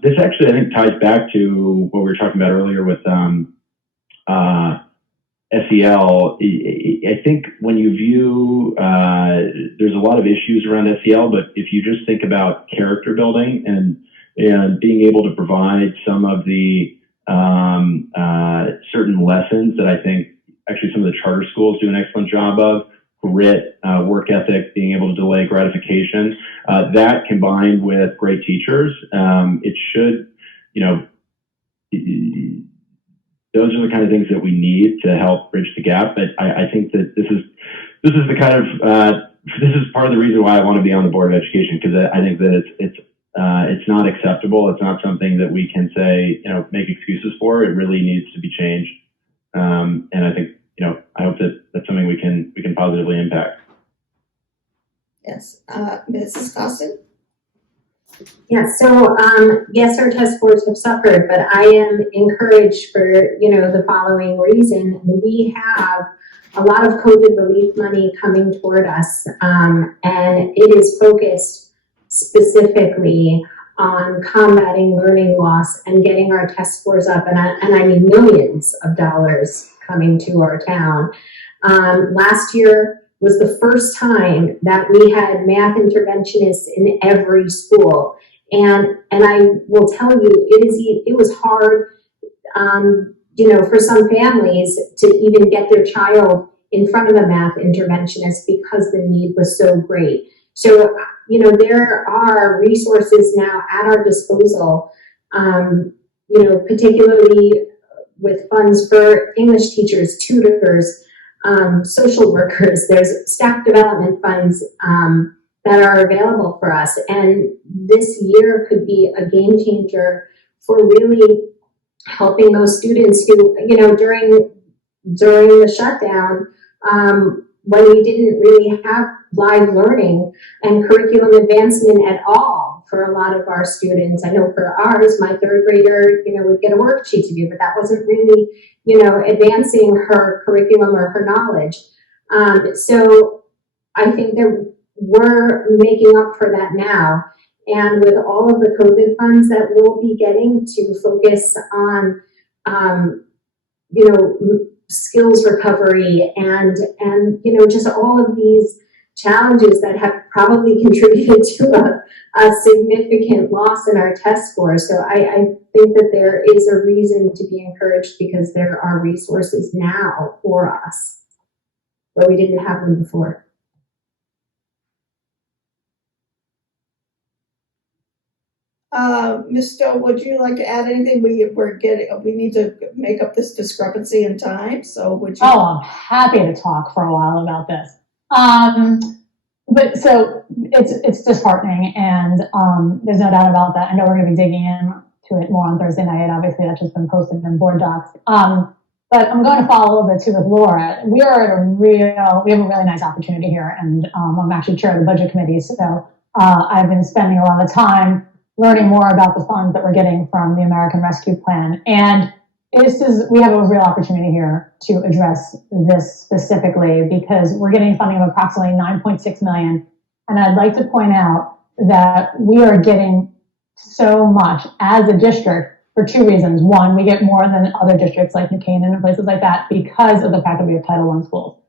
This actually, I think, ties back to what we were talking about earlier with SEL. I think when you view, there's a lot of issues around SEL, but if you just think about character building and being able to provide some of the certain lessons that I think actually some of the charter schools do an excellent job of, grit, work ethic, being able to delay gratification, that combined with great teachers, it should, those are the kind of things that we need to help bridge the gap. But I think that this is the kind of this is part of the reason why I want to be on the Board of Education, because I think that it's not acceptable. It's not something that we can say, make excuses for. It really needs to be changed. And I think, I hope that that's something we can positively impact. Yes, Mrs. Costin? Yeah, so yes, our test scores have suffered, but I am encouraged for, the following reason. We have a lot of COVID relief money coming toward us, and it is focused specifically on combating learning loss and getting our test scores up, and I mean millions of dollars coming to our town. Last year was the first time that we had math interventionists in every school. And I will tell you, it was hard, for some families to even get their child in front of a math interventionist because the need was so great. So, there are resources now at our disposal, particularly with funds for English teachers, tutors, social workers. There's staff development funds that are available for us. And this year could be a game changer for really helping those students who, during the shutdown, when we didn't really have live learning and curriculum advancement at all for a lot of our students. I know for ours, my third grader, would get a worksheet to do, but that wasn't really, advancing her curriculum or her knowledge. So I think that we're making up for that now. And with all of the COVID funds that we'll be getting to focus on, skills recovery and just all of these challenges that have probably contributed to a significant loss in our test scores. So I think that there is a reason to be encouraged because there are resources now for us where we didn't have them before. Ms. Stowe, would you like to add anything? We need to make up this discrepancy in time, so would you? Oh, I'm happy to talk for a while about this. But so it's disheartening, and there's no doubt about that. I know we're going to be digging into it more on Thursday night. Obviously, that's just been posted in board docs. But I'm going to follow a little bit too with Laura. We have a really nice opportunity here, and I'm actually chair of the budget committee, so I've been spending a lot of time learning more about the funds that we're getting from the American Rescue Plan. And we have a real opportunity here to address this specifically because we're getting funding of approximately $9.6 million. And I'd like to point out that we are getting so much as a district for two reasons. One, we get more than other districts like New Canaan and places like that because of the fact that we have Title I schools.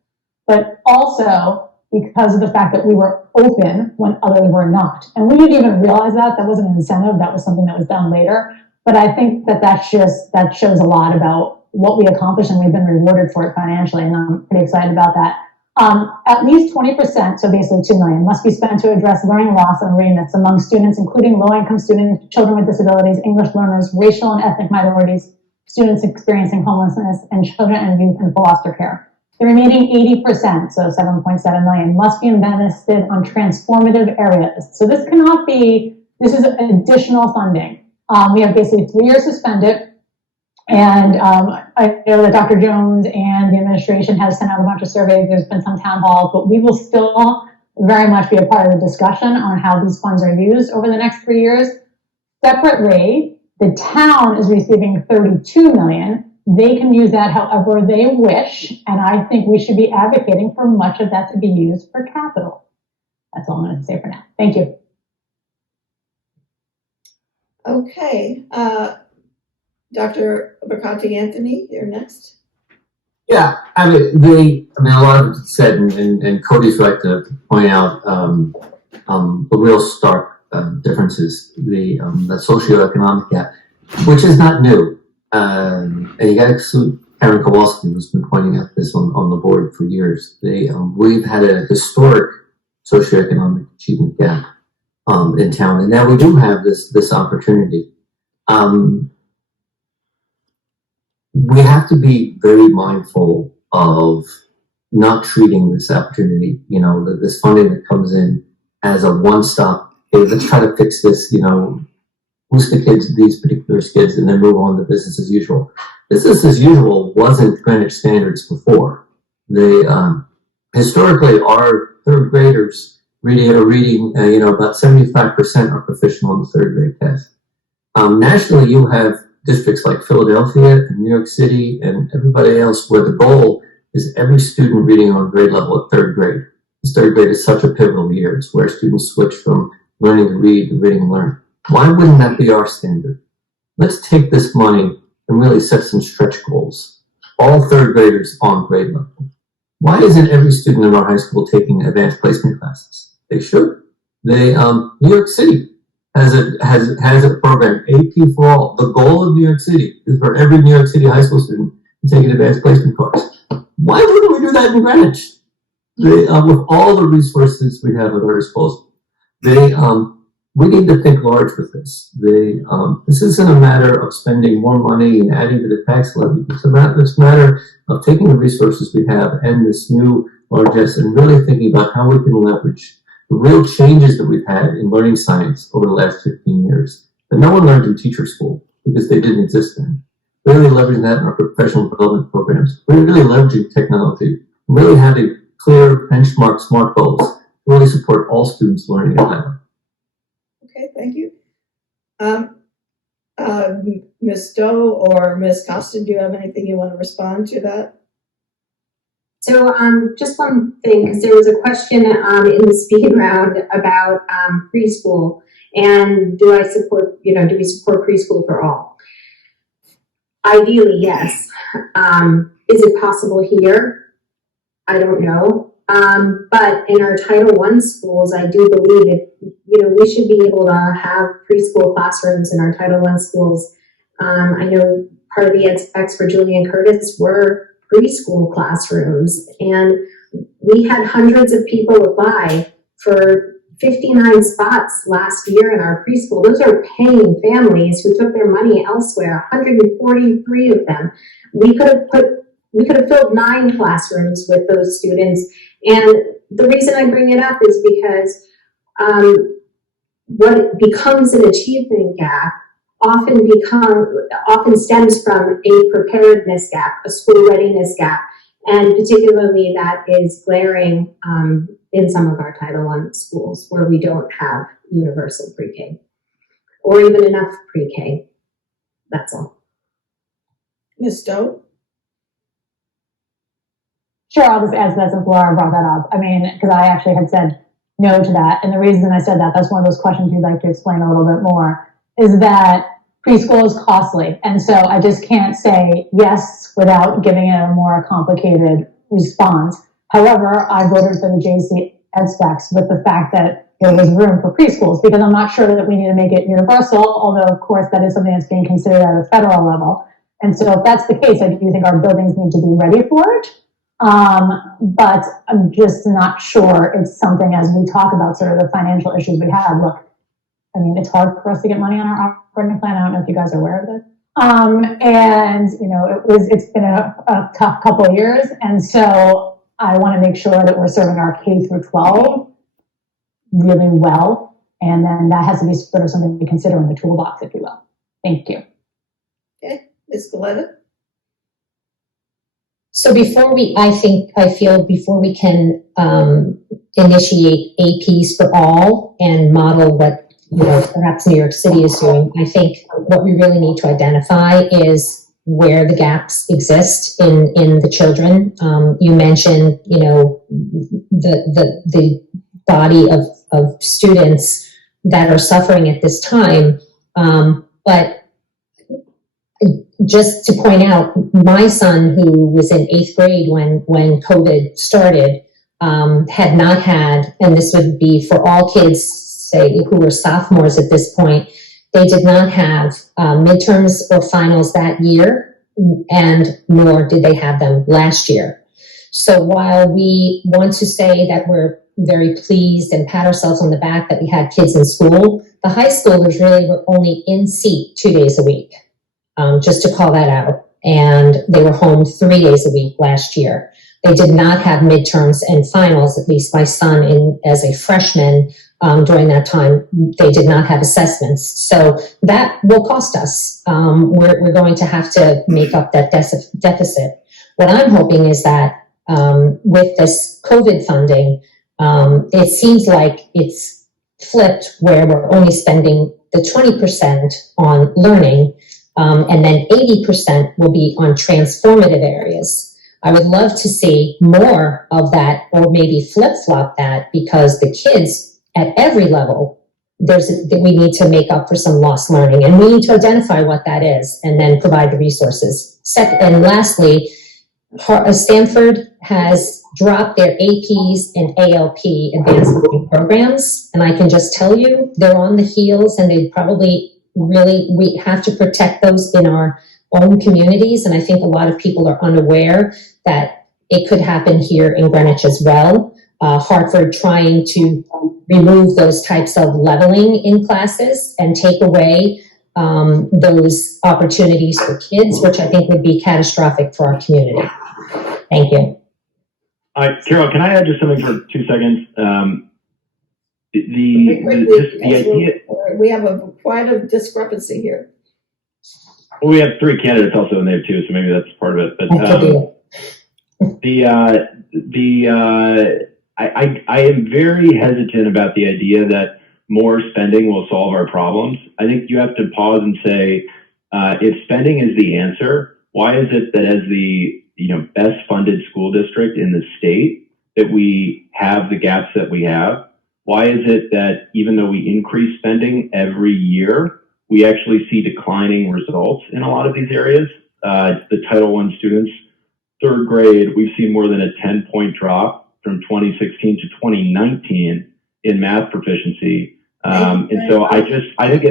But also, because of the fact that we were open when others were not. And we didn't even realize that wasn't an incentive, that was something that was done later. But I think that shows a lot about what we accomplished and we've been rewarded for it financially, and I'm pretty excited about that. At least 20%, so basically $2 million, must be spent to address learning loss and readiness among students, including low-income students, children with disabilities, English learners, racial and ethnic minorities, students experiencing homelessness, and children and youth in foster care. The remaining 80%, so $7.7 million, must be invested on transformative areas. So this is additional funding. We have basically 3 years to spend it. And I know that Dr. Jones and the administration has sent out a bunch of surveys. There's been some town halls, but we will still very much be a part of the discussion on how these funds are used over the next 3 years. Separately, the town is receiving $32 million. They can use that however they wish, and I think we should be advocating for much of that to be used for capital. That's all I'm going to say for now. Thank you. Okay, Dr. Bacati Anthony, you're next. Yeah, I mean, a lot of it's said, and Cody's right to point out the real stark differences, the socioeconomic gap, which is not new. And you got to salute Karen Kowalski, who's been pointing out this on the board for years. We've had a historic socioeconomic achievement gap in town, and now we do have this opportunity. We have to be very mindful of not treating this opportunity, this funding that comes in as a one-stop. Hey, let's try to fix this, boost the kids, these particular kids, and then move on to business as usual. Business as usual wasn't Greenwich standards before. Historically, our third graders are reading, about 75% are proficient on the third grade test. Nationally, you have districts like Philadelphia and New York City and everybody else where the goal is every student reading on grade level at third grade. This third grade is such a pivotal year. It's where students switch from learning to read to reading and learn. Why wouldn't that be our standard? Let's take this money and really set some stretch goals. All third graders on grade level. Why isn't every student in our high school taking advanced placement classes? They should. New York City has a program, AP for all. The goal of New York City is for every New York City high school student to take an advanced placement course. Why wouldn't we do that in Greenwich? With all the resources we have at our disposal, we need to think large with this. This isn't a matter of spending more money and adding to the tax levy. It's a matter of taking the resources we have and this new largesse and really thinking about how we can leverage the real changes that we've had in learning science over the last 15 years that no one learned in teacher school because they didn't exist then. Really leveraging that in our professional development programs. We're really leveraging technology, really having clear benchmark SMART goals to really support all students learning at Highland. Okay, thank you. Ms. Doe or Ms. Costin, do you have anything you want to respond to that? So just one thing, because there was a question in the speed round about preschool, and do we support preschool for all? Ideally, yes. Is it possible here? I don't know. But in our Title I schools, I do believe we should be able to have preschool classrooms in our Title I schools. I know part of the X for Julie and Curtis were preschool classrooms, and we had hundreds of people apply for 59 spots last year in our preschool. Those are paying families who took their money elsewhere, 143 of them. We could have filled 9 classrooms with those students. And the reason I bring it up is because what becomes an achievement gap often stems from a preparedness gap, a school readiness gap, and particularly that is glaring in some of our Title I schools where we don't have universal pre-K or even enough pre-K. That's all. Ms. Doe? Sure, I'll just add to that since Laura brought that up. I mean, because I actually had said no to that. And the reason I said that, that's one of those questions you'd like to explain a little bit more, is that preschool is costly. And so I just can't say yes without giving it a more complicated response. However, I voted for the JC Ed specs with the fact that there was room for preschools, because I'm not sure that we need to make it universal, although of course that is something that's being considered at a federal level. And so if that's the case, I do think our buildings need to be ready for it. But I'm just not sure it's something, as we talk about sort of the financial issues we have. Look, I mean, it's hard for us to get money on our operating plan. I don't know if you guys are aware of this. And it's been a tough couple of years. And so I want to make sure that we're serving our K through 12 really well. And then that has to be sort of something to consider in the toolbox, if you will. Thank you. Okay, Ms. Galetta? So before we can initiate APs for all and model what perhaps New York City is doing, I think what we really need to identify is where the gaps exist in the children. You mentioned, the body of students that are suffering at this time, but just to point out, my son, who was in 8th grade when COVID started, had not had, and this would be for all kids, say, who were sophomores at this point, they did not have midterms or finals that year, and nor did they have them last year. So while we want to say that we're very pleased and pat ourselves on the back that we had kids in school, the high schoolers really were only in seat 2 days a week. Just to call that out. And they were home 3 days a week last year. They did not have midterms and finals, at least my son as a freshman during that time, they did not have assessments. So that will cost us. We're going to have to make up that deficit. What I'm hoping is that with this COVID funding, it seems like it's flipped where we're only spending the 20% on learning, and then 80% will be on transformative areas. I would love to see more of that, or maybe flip-flop that, because the kids at every level, we need to make up for some lost learning, and we need to identify what that is and then provide the resources. And lastly, Stanford has dropped their APs and ALP, advanced learning programs, and I can just tell you they're on the heels, and they probably we have to protect those in our own communities. And I think a lot of people are unaware that it could happen here in Greenwich as well. Hartford trying to remove those types of leveling in classes and take away those opportunities for kids, which I think would be catastrophic for our community. Thank you. Carol, can I add just something for 2 seconds? The idea. We have quite a discrepancy here. Well, we have 3 candidates also in there too, so maybe that's part of it. But I am very hesitant about the idea that more spending will solve our problems. I think you have to pause and say, if spending is the answer, why is it that as the best funded school district in the state that we have the gaps that we have? Why is it that even though we increase spending every year, we actually see declining results in a lot of these areas? The Title I students, third grade, we've seen more than a 10-point drop from 2016 to 2019 in math proficiency. And so I think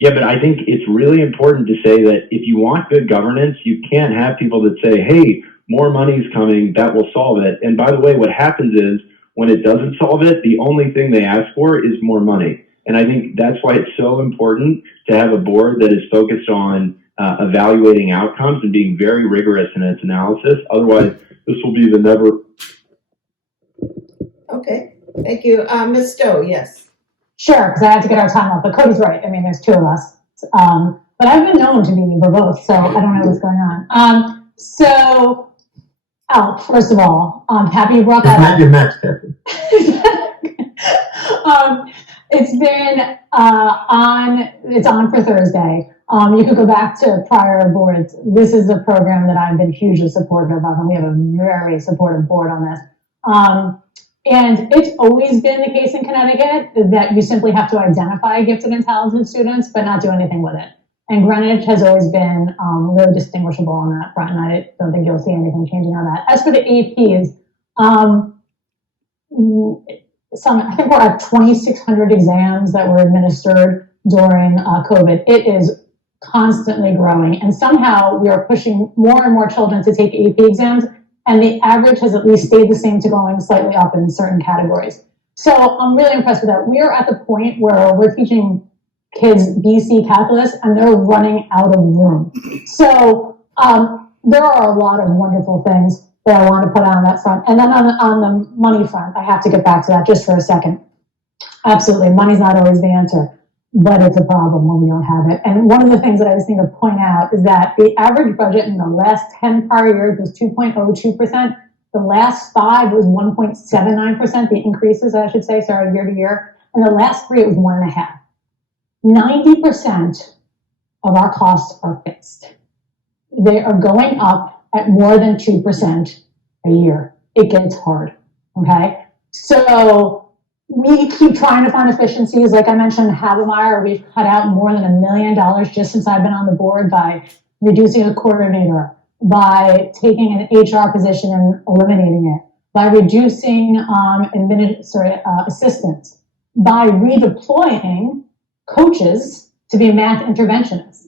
it's really important to say that if you want good governance, you can't have people that say, hey, more money's coming, that will solve it. And by the way, what happens is when it doesn't solve it, the only thing they ask for is more money. And I think that's why it's so important to have a board that is focused on evaluating outcomes and being very rigorous in its analysis. Otherwise, this will be the never. Okay, thank you. Ms. Stowe, yes. Sure, because I had to get our time up, but Cody's right. I mean, there's two of us. But I've been known to be verbose, so I don't know what's going on. First of all, I'm happy you brought that up. Your match, Captain. It's been it's on for Thursday. You could go back to prior boards. This is a program that I've been hugely supportive of, and we have a very supportive board on this. And it's always been the case in Connecticut that you simply have to identify gifted and talented students, but not do anything with it. And Greenwich has always been really distinguishable on that front, and I don't think you'll see anything changing on that. As for the APs, I think we're at 2,600 exams that were administered during COVID. It is constantly growing, and somehow we are pushing more and more children to take AP exams, and the average has at least stayed the same to going slightly up in certain categories. So I'm really impressed with that. We are at the point where we're teaching kids BC calculus, and they're running out of room. So there are a lot of wonderful things that I want to put on that front. And then on the money front, I have to get back to that just for a second. Absolutely, money's not always the answer, but it's a problem when we don't have it. And one of the things that I just need to point out is that the average budget in the last 10 prior years was 2.02%. The last 5 was 1.79%, the increases, I should say, sorry, year to year. And the last 3, it was 1.5%. 90% of our costs are fixed. They are going up at more than 2% a year. It gets hard, okay? So we keep trying to find efficiencies. Like I mentioned, Havemeyer, we've cut out more than $1 million just since I've been on the board by reducing a coordinator, by taking an HR position and eliminating it, by reducing assistants, by redeploying coaches to be math interventionists.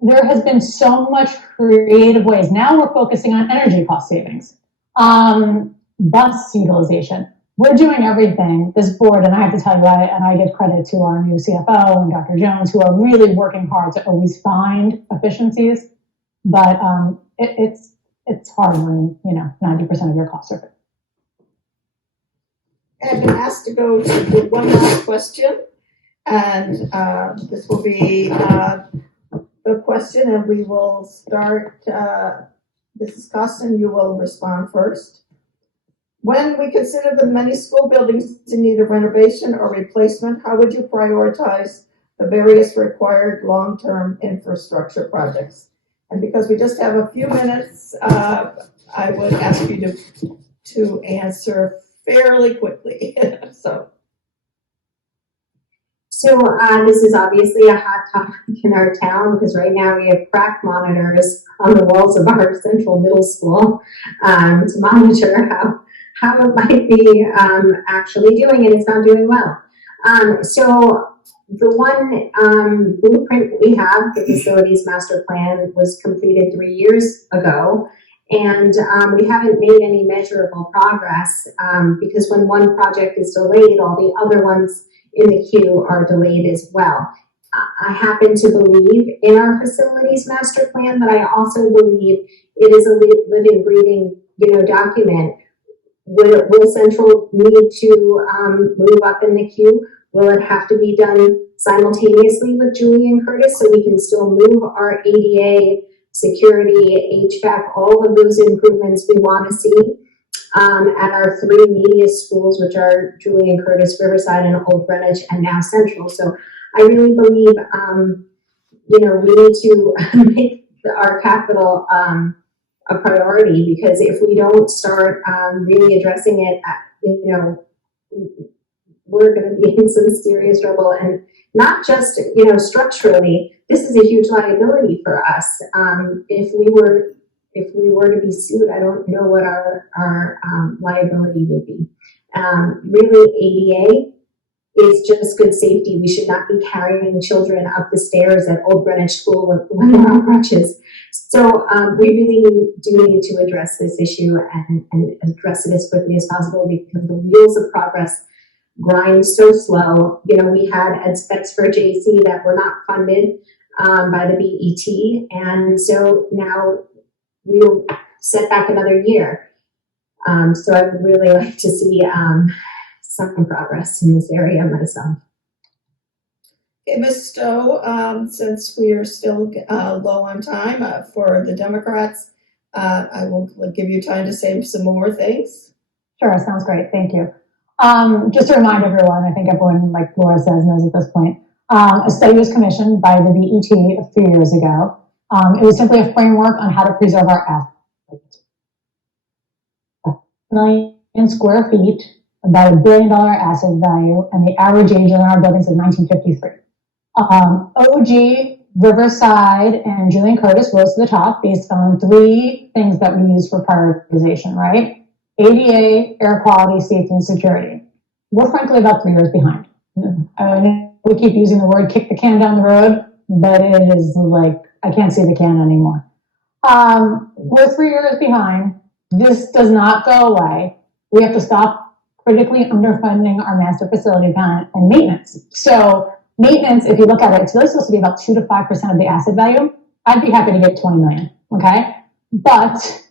There has been so much creative ways. Now we're focusing on energy cost savings, bus utilization. We're doing everything, this board, and I have to tell you, I give credit to our new CFO and Dr. Jones, who are really working hard to always find efficiencies. But it's hard when 90% of your costs are fixed. I've been asked to go to one last question, and this will be the question, and we will start. Mrs. Costin, you will respond first. When we consider the many school buildings in need of renovation or replacement, how would you prioritize the various required long-term infrastructure projects? And because we just have a few minutes, I would ask you to answer fairly quickly. So this is obviously a hot topic in our town because right now we have crack monitors on the walls of our central middle school to monitor how it might be actually doing, and it's not doing well. So the one blueprint we have, the facilities master plan, was completed 3 years ago, and we haven't made any measurable progress because when one project is delayed, all the other ones in the queue are delayed as well. I happen to believe in our facilities master plan, but I also believe it is a living, breathing, document. Will Central need to move up in the queue? Will it have to be done simultaneously with Julie and Curtis so we can still move our ADA security, HVAC, all of those improvements we want to see at our three neediest schools, which are Julian Curtis, Riverside, and Old Greenwich, and now Central. So I really believe, we need to make our capital a priority, because if we don't start really addressing it, we're going to be in some serious trouble. And not just, structurally, this is a huge liability for us. If we were to be sued, I don't know what our liability would be. Really, ADA is just good safety. We should not be carrying children up the stairs at Old Greenwich School when they're on crutches. So we really do need to address this issue and address it as quickly as possible, because the wheels of progress grind so slow. We had ed specs for JC that were not funded by the BET, and so now we'll set back another year. So I would really like to see some progress in this area myself. Okay, Ms. Stowe, since we are still low on time for the Democrats, I will give you time to say some more things. Sure, sounds great. Thank you. Just to remind everyone, I think everyone, like Laura says, knows at this point, a study was commissioned by the BET a few years ago. It was simply a framework on how to preserve our assets. 1 million square feet, about $1 billion asset value, and the average age in our buildings is 1953. OG, Riverside, and Julian Curtis rose to the top based on 3 things that we use for prioritization, right? ADA, air quality, safety, and security. We're frankly about 3 years behind. I mean, we keep using the word kick the can down the road, but it is like, I can't see the can anymore. We're 3 years behind. This does not go away. We have to stop critically underfunding our master facility plan and maintenance. So maintenance, if you look at it, it's really supposed to be about 2 to 5% of the asset value. I'd be happy to get 20 million, okay? But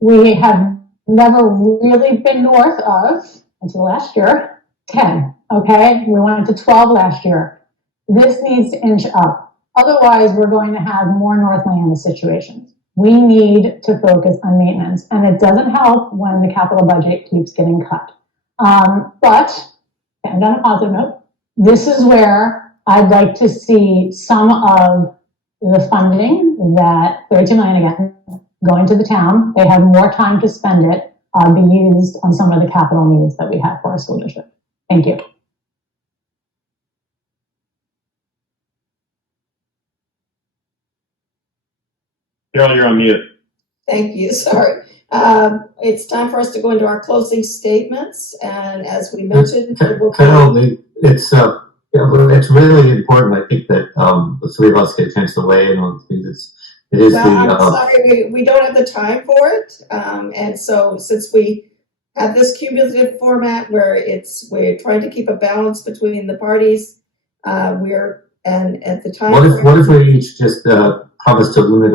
we have never really been north of, until last year, 10, okay? We went to 12 last year. This needs to inch up. Otherwise, we're going to have more North Miami situations. We need to focus on maintenance, and it doesn't help when the capital budget keeps getting cut. But, and on a positive note, this is where I'd like to see some of the funding, that 32 million again, going to the town. They have more time to spend it, be used on some of the capital needs that we have for our school district. Thank you. Carol, you're on mute. Thank you, sorry. It's time for us to go into our closing statements, and as we mentioned, Carol, it's really important, I think, that the 3 of us get a chance to weigh in on things. I'm sorry, we don't have the time for it, and so since we have this cumulative format where we're trying to keep a balance between the parties, and at the time. What if we each just promise to limit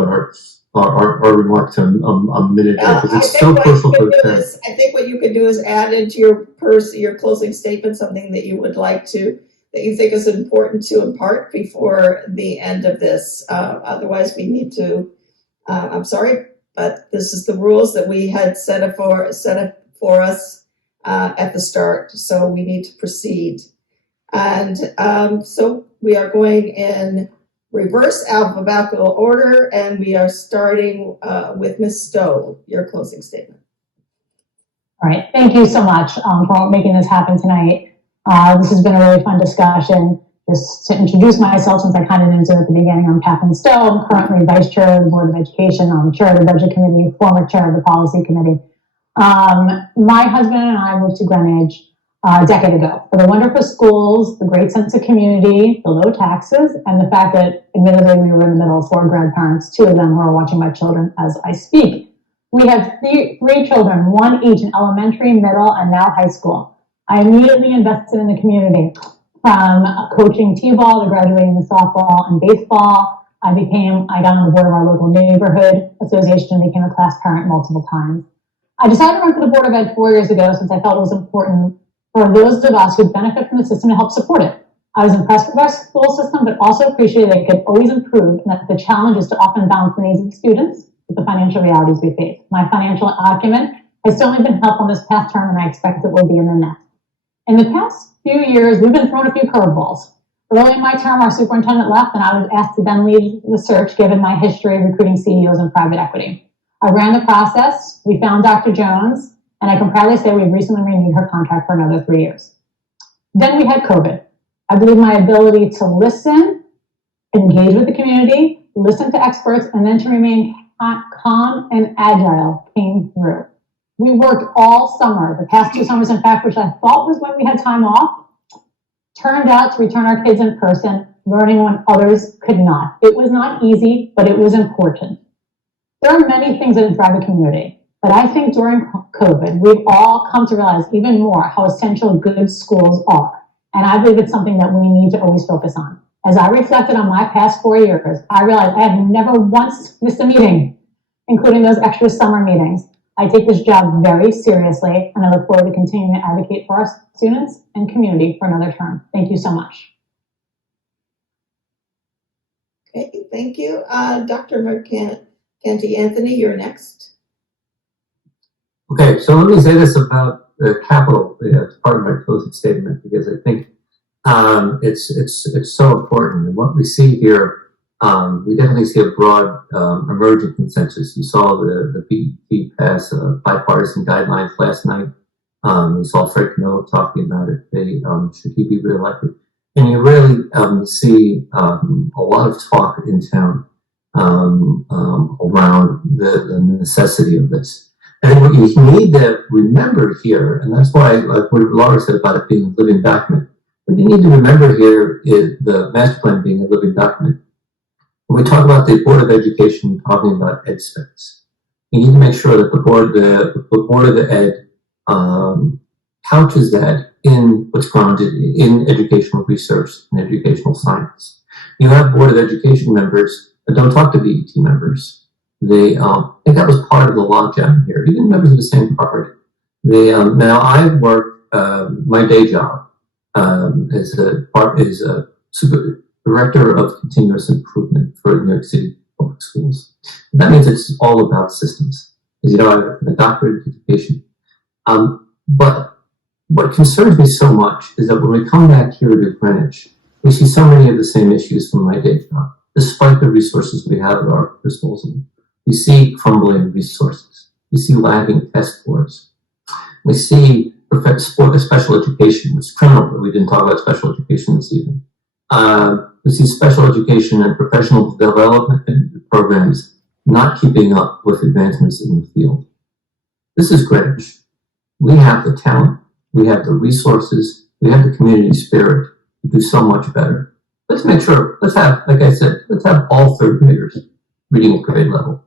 our remarks to a minute, because it's so crucial for the town. I think what you could do is add into your closing statement something that you would like to, that you think is important to impart before the end of this. Otherwise, we need to. I'm sorry, but this is the rules that we had set up for us at the start. So we need to proceed, and so we are going in reverse alphabetical order, and we are starting with Ms. Stowe, your closing statement. All right, thank you so much for making this happen tonight. This has been a really fun discussion. Just to introduce myself, since I kind of didn't do it at the beginning, I'm Kathleen Stowe. I'm currently Vice Chair of the Board of Education. I'm Chair of the Budget Committee, former Chair of the Policy Committee. My husband and I moved to Greenwich a decade ago for the wonderful schools, the great sense of community, the low taxes, and the fact that, admittedly, we were in the middle of 4 grandparents, 2 of them who are watching my children as I speak. We have three children, 1 each in elementary, middle, and now high school. I immediately invested in the community, from coaching t-ball to graduating in softball and baseball. I got on the board of our local neighborhood association and became a class parent multiple times. I decided to run for the Board of Ed 4 years ago, since I felt it was important for those of us who benefit from the system to help support it. I was impressed with our school system, but also appreciated that it could always improve and that the challenge is to often balance the needs of the students with the financial realities we face. My financial acumen has certainly been helpful this past term, and I expect it will be in the next. In the past few years, we've been thrown a few curveballs. Early in my term, our superintendent left, and I was asked to then lead the search given my history of recruiting CEOs in private equity. I ran the process, we found Dr. Jones, and I can proudly say we've recently renewed her contract for another 3 years. Then we had COVID. I believe my ability to listen, engage with the community, listen to experts, and then to remain calm and agile came through. We worked all summer, the past 2 summers, in fact, which I thought was when we had time off, turned out to return our kids in person, learning when others could not. It was not easy, but it was important. There are many things that drive a community, but I think during COVID, we've all come to realize even more how essential good schools are. And I believe it's something that we need to always focus on. As I reflected on my past 4 years, I realized I have never once missed a meeting, including those extra summer meetings. I take this job very seriously, and I look forward to continuing to advocate for our students and community for another term. Thank you so much. Okay, thank you. Dr. Mercanti Anthony, you're next. Okay, so let me say this about the capital as part of my closing statement, because I think it's so important. And what we see here, we definitely see a broad emerging consensus. You saw the BEP pass bipartisan guidelines last night. You saw Fred Camillo talking about it. Should he be reelected? And you really see a lot of talk in town around the necessity of this. And what you need to remember here, and that's why, like what Laura said about it being a living document, what you need to remember here is the master plan being a living document. When we talk about the Board of Education, we're talking about ed specs. You need to make sure that the Board of the Ed couches that in what's grounded in educational research and educational science. You have Board of Education members that don't talk to BET members. I think that was part of the logjam here. Even members of the same party. Now I work my day job is a director of continuous improvement for New York City Public Schools. And that means it's all about systems. As you know, I have a doctorate in education. But what concerns me so much is that when we come back here to Greenwich, we see so many of the same issues from my day job, despite the resources we have at our disposal. We see crumbling resources. We see lagging test scores. We see special education, which is criminal, but we didn't talk about special education this evening. We see special education and professional development programs not keeping up with advancements in the field. This is Greenwich. We have the talent, we have the resources, we have the community spirit to do so much better. Let's make sure, let's have, like I said, let's have all third graders reading at grade level.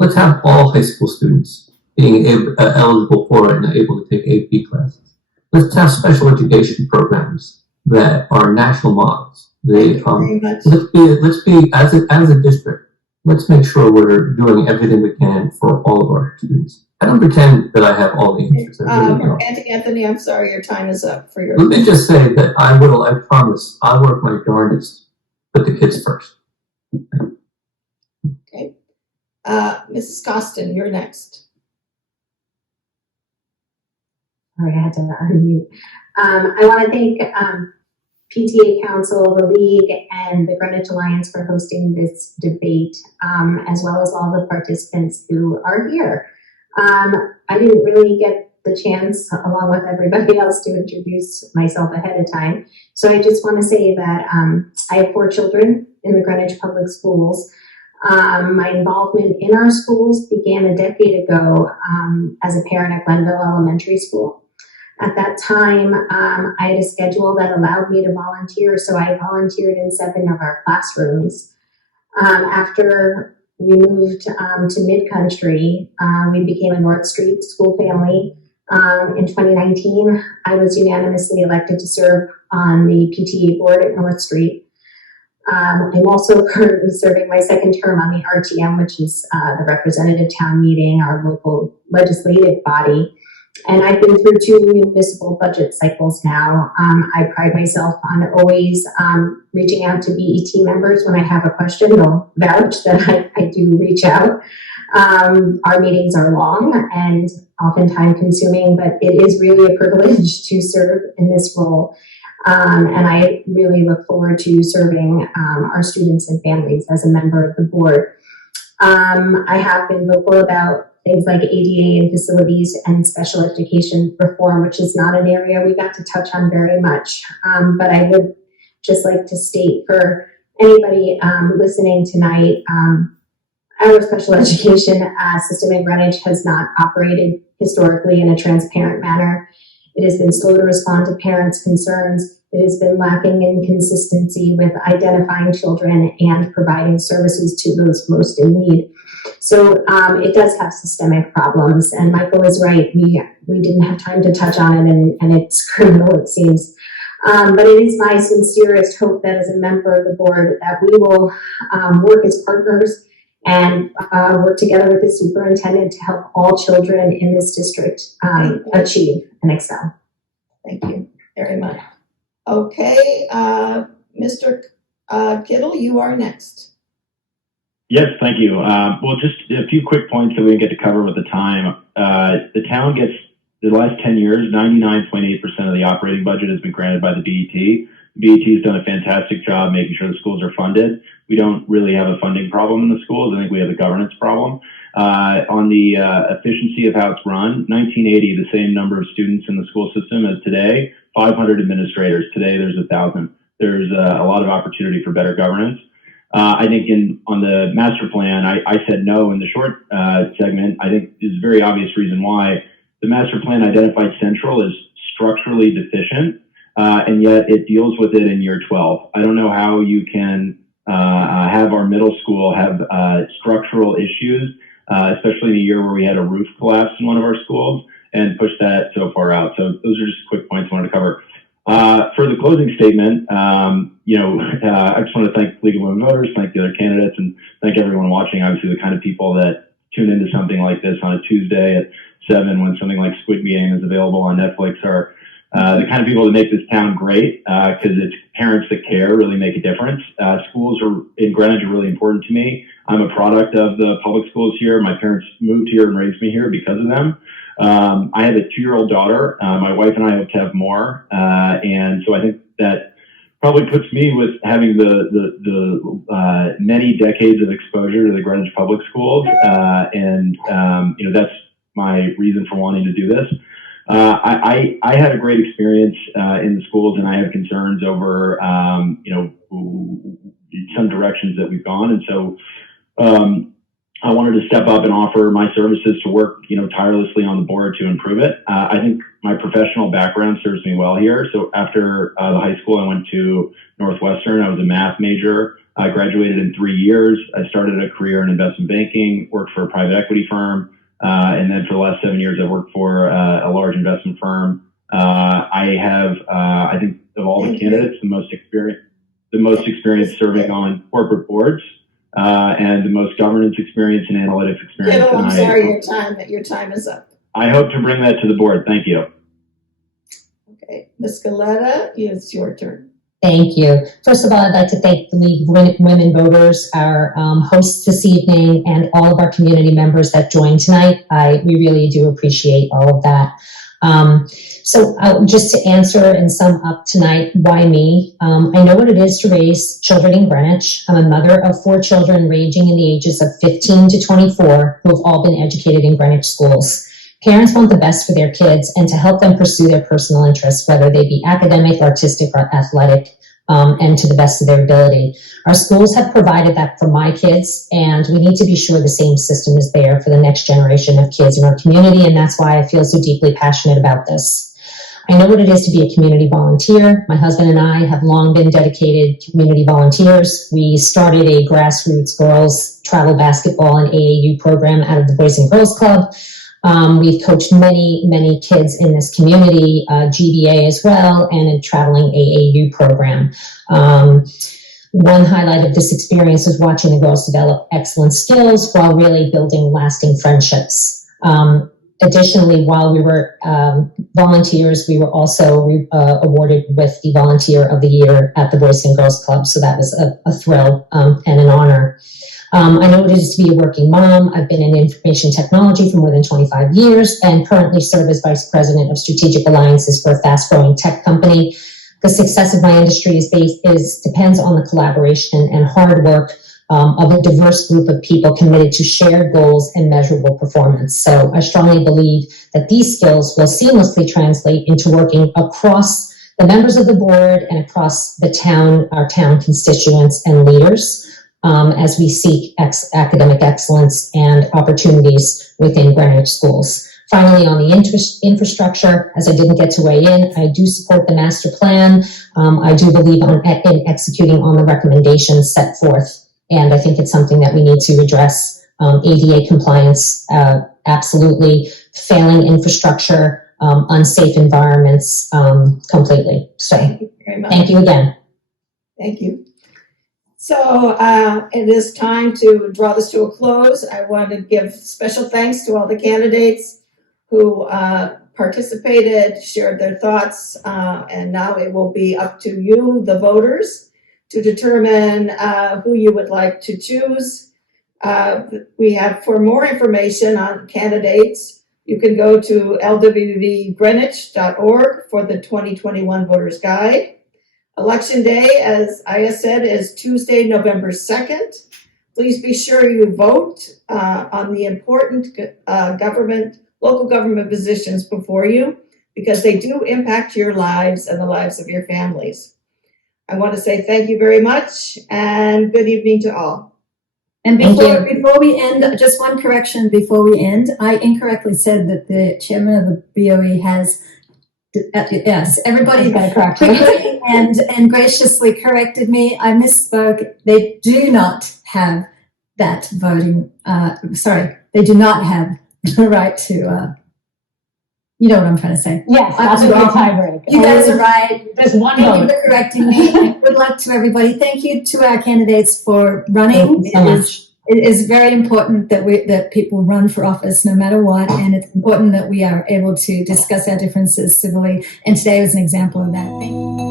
Let's have all high school students being eligible for it and able to take AP classes. Let's have special education programs that are national models. Let's be as a district. Let's make sure we're doing everything we can for all of our students. I don't pretend that I have all the answers. Anthony, I'm sorry, your time is up for your. Let me just say that I promise, I'll work my darndest to put the kids first. Okay. Mrs. Costin, you're next. Sorry, I had to unmute. I want to thank PTA Council, the League, and the Greenwich Alliance for hosting this debate, as well as all the participants who are here. I didn't really get the chance, along with everybody else, to introduce myself ahead of time. So I just want to say that I have 4 children in the Greenwich Public Schools. My involvement in our schools began a decade ago as a parent at Glenville Elementary School. At that time, I had a schedule that allowed me to volunteer, so I volunteered in 7 of our classrooms. After we moved to Mid-Country, we became a North Street school family. In 2019, I was unanimously elected to serve on the PTA board at North Street. I'm also currently serving my 2nd term on the RTM, which is the representative town meeting, our local legislative body. And I've been through 2 municipal budget cycles now. I pride myself on always reaching out to BET members when I have a question. They'll vouch that I do reach out. Our meetings are long and often time consuming, but it is really a privilege to serve in this role. And I really look forward to serving our students and families as a member of the board. I have been vocal about things like ADA and facilities and special education reform, which is not an area we got to touch on very much. But I would just like to state for anybody listening tonight, our special education system in Greenwich has not operated historically in a transparent manner. It has been slow to respond to parents' concerns. It has been lacking in consistency with identifying children and providing services to those most in need. So it does have systemic problems, and Michael is right. We didn't have time to touch on it, and it's criminal, it seems. But it is my sincerest hope that as a member of the board that we will work as partners and work together with the superintendent to help all children in this district achieve and excel. Thank you very much. Okay, Mr. Kittle, you are next. Yes, thank you. Well, just a few quick points that we didn't get to cover with the time. The town gets, the last 10 years, 99.8% of the operating budget has been granted by the BET. The BET has done a fantastic job making sure the schools are funded. We don't really have a funding problem in the schools. I think we have a governance problem. On the efficiency of how it's run, 1980, the same number of students in the school system as today, 500 administrators. Today, there's 1,000. There's a lot of opportunity for better governance. I think on the master plan, I said no in the short segment. I think there's a very obvious reason why. The master plan identified Central as structurally deficient, and yet it deals with it in year 12. I don't know how you can have our middle school have structural issues, especially in a year where we had a roof collapse in one of our schools, and push that so far out. So those are just quick points I wanted to cover. For the closing statement, I just want to thank League of Women Voters, thank the other candidates, and thank everyone watching. Obviously, the kind of people that tune into something like this on a Tuesday at 7 when something like Squid Game is available on Netflix are the kind of people that make this town great, because it's parents that care really make a difference. Schools in Greenwich are really important to me. I'm a product of the public schools here. My parents moved here and raised me here because of them. I have a 2-year-old daughter. My wife and I hope to have more. And so I think that probably puts me with having the many decades of exposure to the Greenwich public schools. That's my reason for wanting to do this. I had a great experience in the schools, and I have concerns over, some directions that we've gone. And so I wanted to step up and offer my services to work, tirelessly on the board to improve it. I think my professional background serves me well here. So after the high school, I went to Northwestern. I was a math major. I graduated in 3 years. I started a career in investment banking, worked for a private equity firm. And then for the last 7 years, I worked for a large investment firm. I have, I think of all the candidates, the most experience serving on corporate boards. And the most governance experience and analytics experience. I'm sorry, your time is up. I hope to bring that to the board. Thank you. Okay, Ms. Galetta, it's your turn. Thank you. First of all, I'd like to thank the League of Women Voters, our hosts this evening, and all of our community members that joined tonight. We really do appreciate all of that. So just to answer and sum up tonight, why me? I know what it is to raise children in Greenwich. I'm a mother of 4 children ranging in the ages of 15 to 24 who have all been educated in Greenwich schools. Parents want the best for their kids and to help them pursue their personal interests, whether they be academic, artistic, or athletic, and to the best of their ability. Our schools have provided that for my kids, and we need to be sure the same system is there for the next generation of kids in our community, and that's why I feel so deeply passionate about this. I know what it is to be a community volunteer. My husband and I have long been dedicated community volunteers. We started a grassroots girls travel basketball and AAU program out of the Boys and Girls Club. We've coached many, many kids in this community, GBA as well, and a traveling AAU program. One highlight of this experience was watching the girls develop excellent skills while really building lasting friendships. Additionally, while we were volunteers, we were also awarded with the Volunteer of the Year at the Boys and Girls Club. So that was a thrill and an honor. I know what it is to be a working mom. I've been in information technology for more than 25 years and currently serve as Vice President of Strategic Alliances for a fast-growing tech company. The success of my industry depends on the collaboration and hard work of a diverse group of people committed to shared goals and measurable performance. So I strongly believe that these skills will seamlessly translate into working across the members of the board and across the town, our town constituents and leaders, as we seek academic excellence and opportunities within Greenwich schools. Finally, on the infrastructure, as I didn't get to weigh in, I do support the master plan. I do believe in executing on the recommendations set forth. And I think it's something that we need to address. ADA compliance, absolutely. Failing infrastructure, unsafe environments, completely. So Thank you very much. thank you again. Thank you. So it is time to draw this to a close. I want to give special thanks to all the candidates who participated, shared their thoughts, and now it will be up to you, the voters, to determine who you would like to choose. We have, for more information on candidates, you can go to lwvgreenwich.org for the 2021 Voters Guide. Election Day, as Aya said, is Tuesday, November 2nd. Please be sure you vote on the important local government positions before you, because they do impact your lives and the lives of your families. I want to say thank you very much and good evening to all. And Thank before we end, just one correction before we end. I incorrectly said that the chairman of the BOE has, yes, everybody quickly and graciously corrected me. I misspoke. They do not have that voting, they do not have the right to, you know what I'm trying to say. Yes, I was that's a good wrong. tiebreak. You guys are right. There's one Thank you vote. for correcting me. And good luck to everybody. Thank you to our candidates for running. Thank you so much. It is very important that people run for office no matter what, and it's important that we are able to discuss our differences civilly. And today was an example of that. Thank you.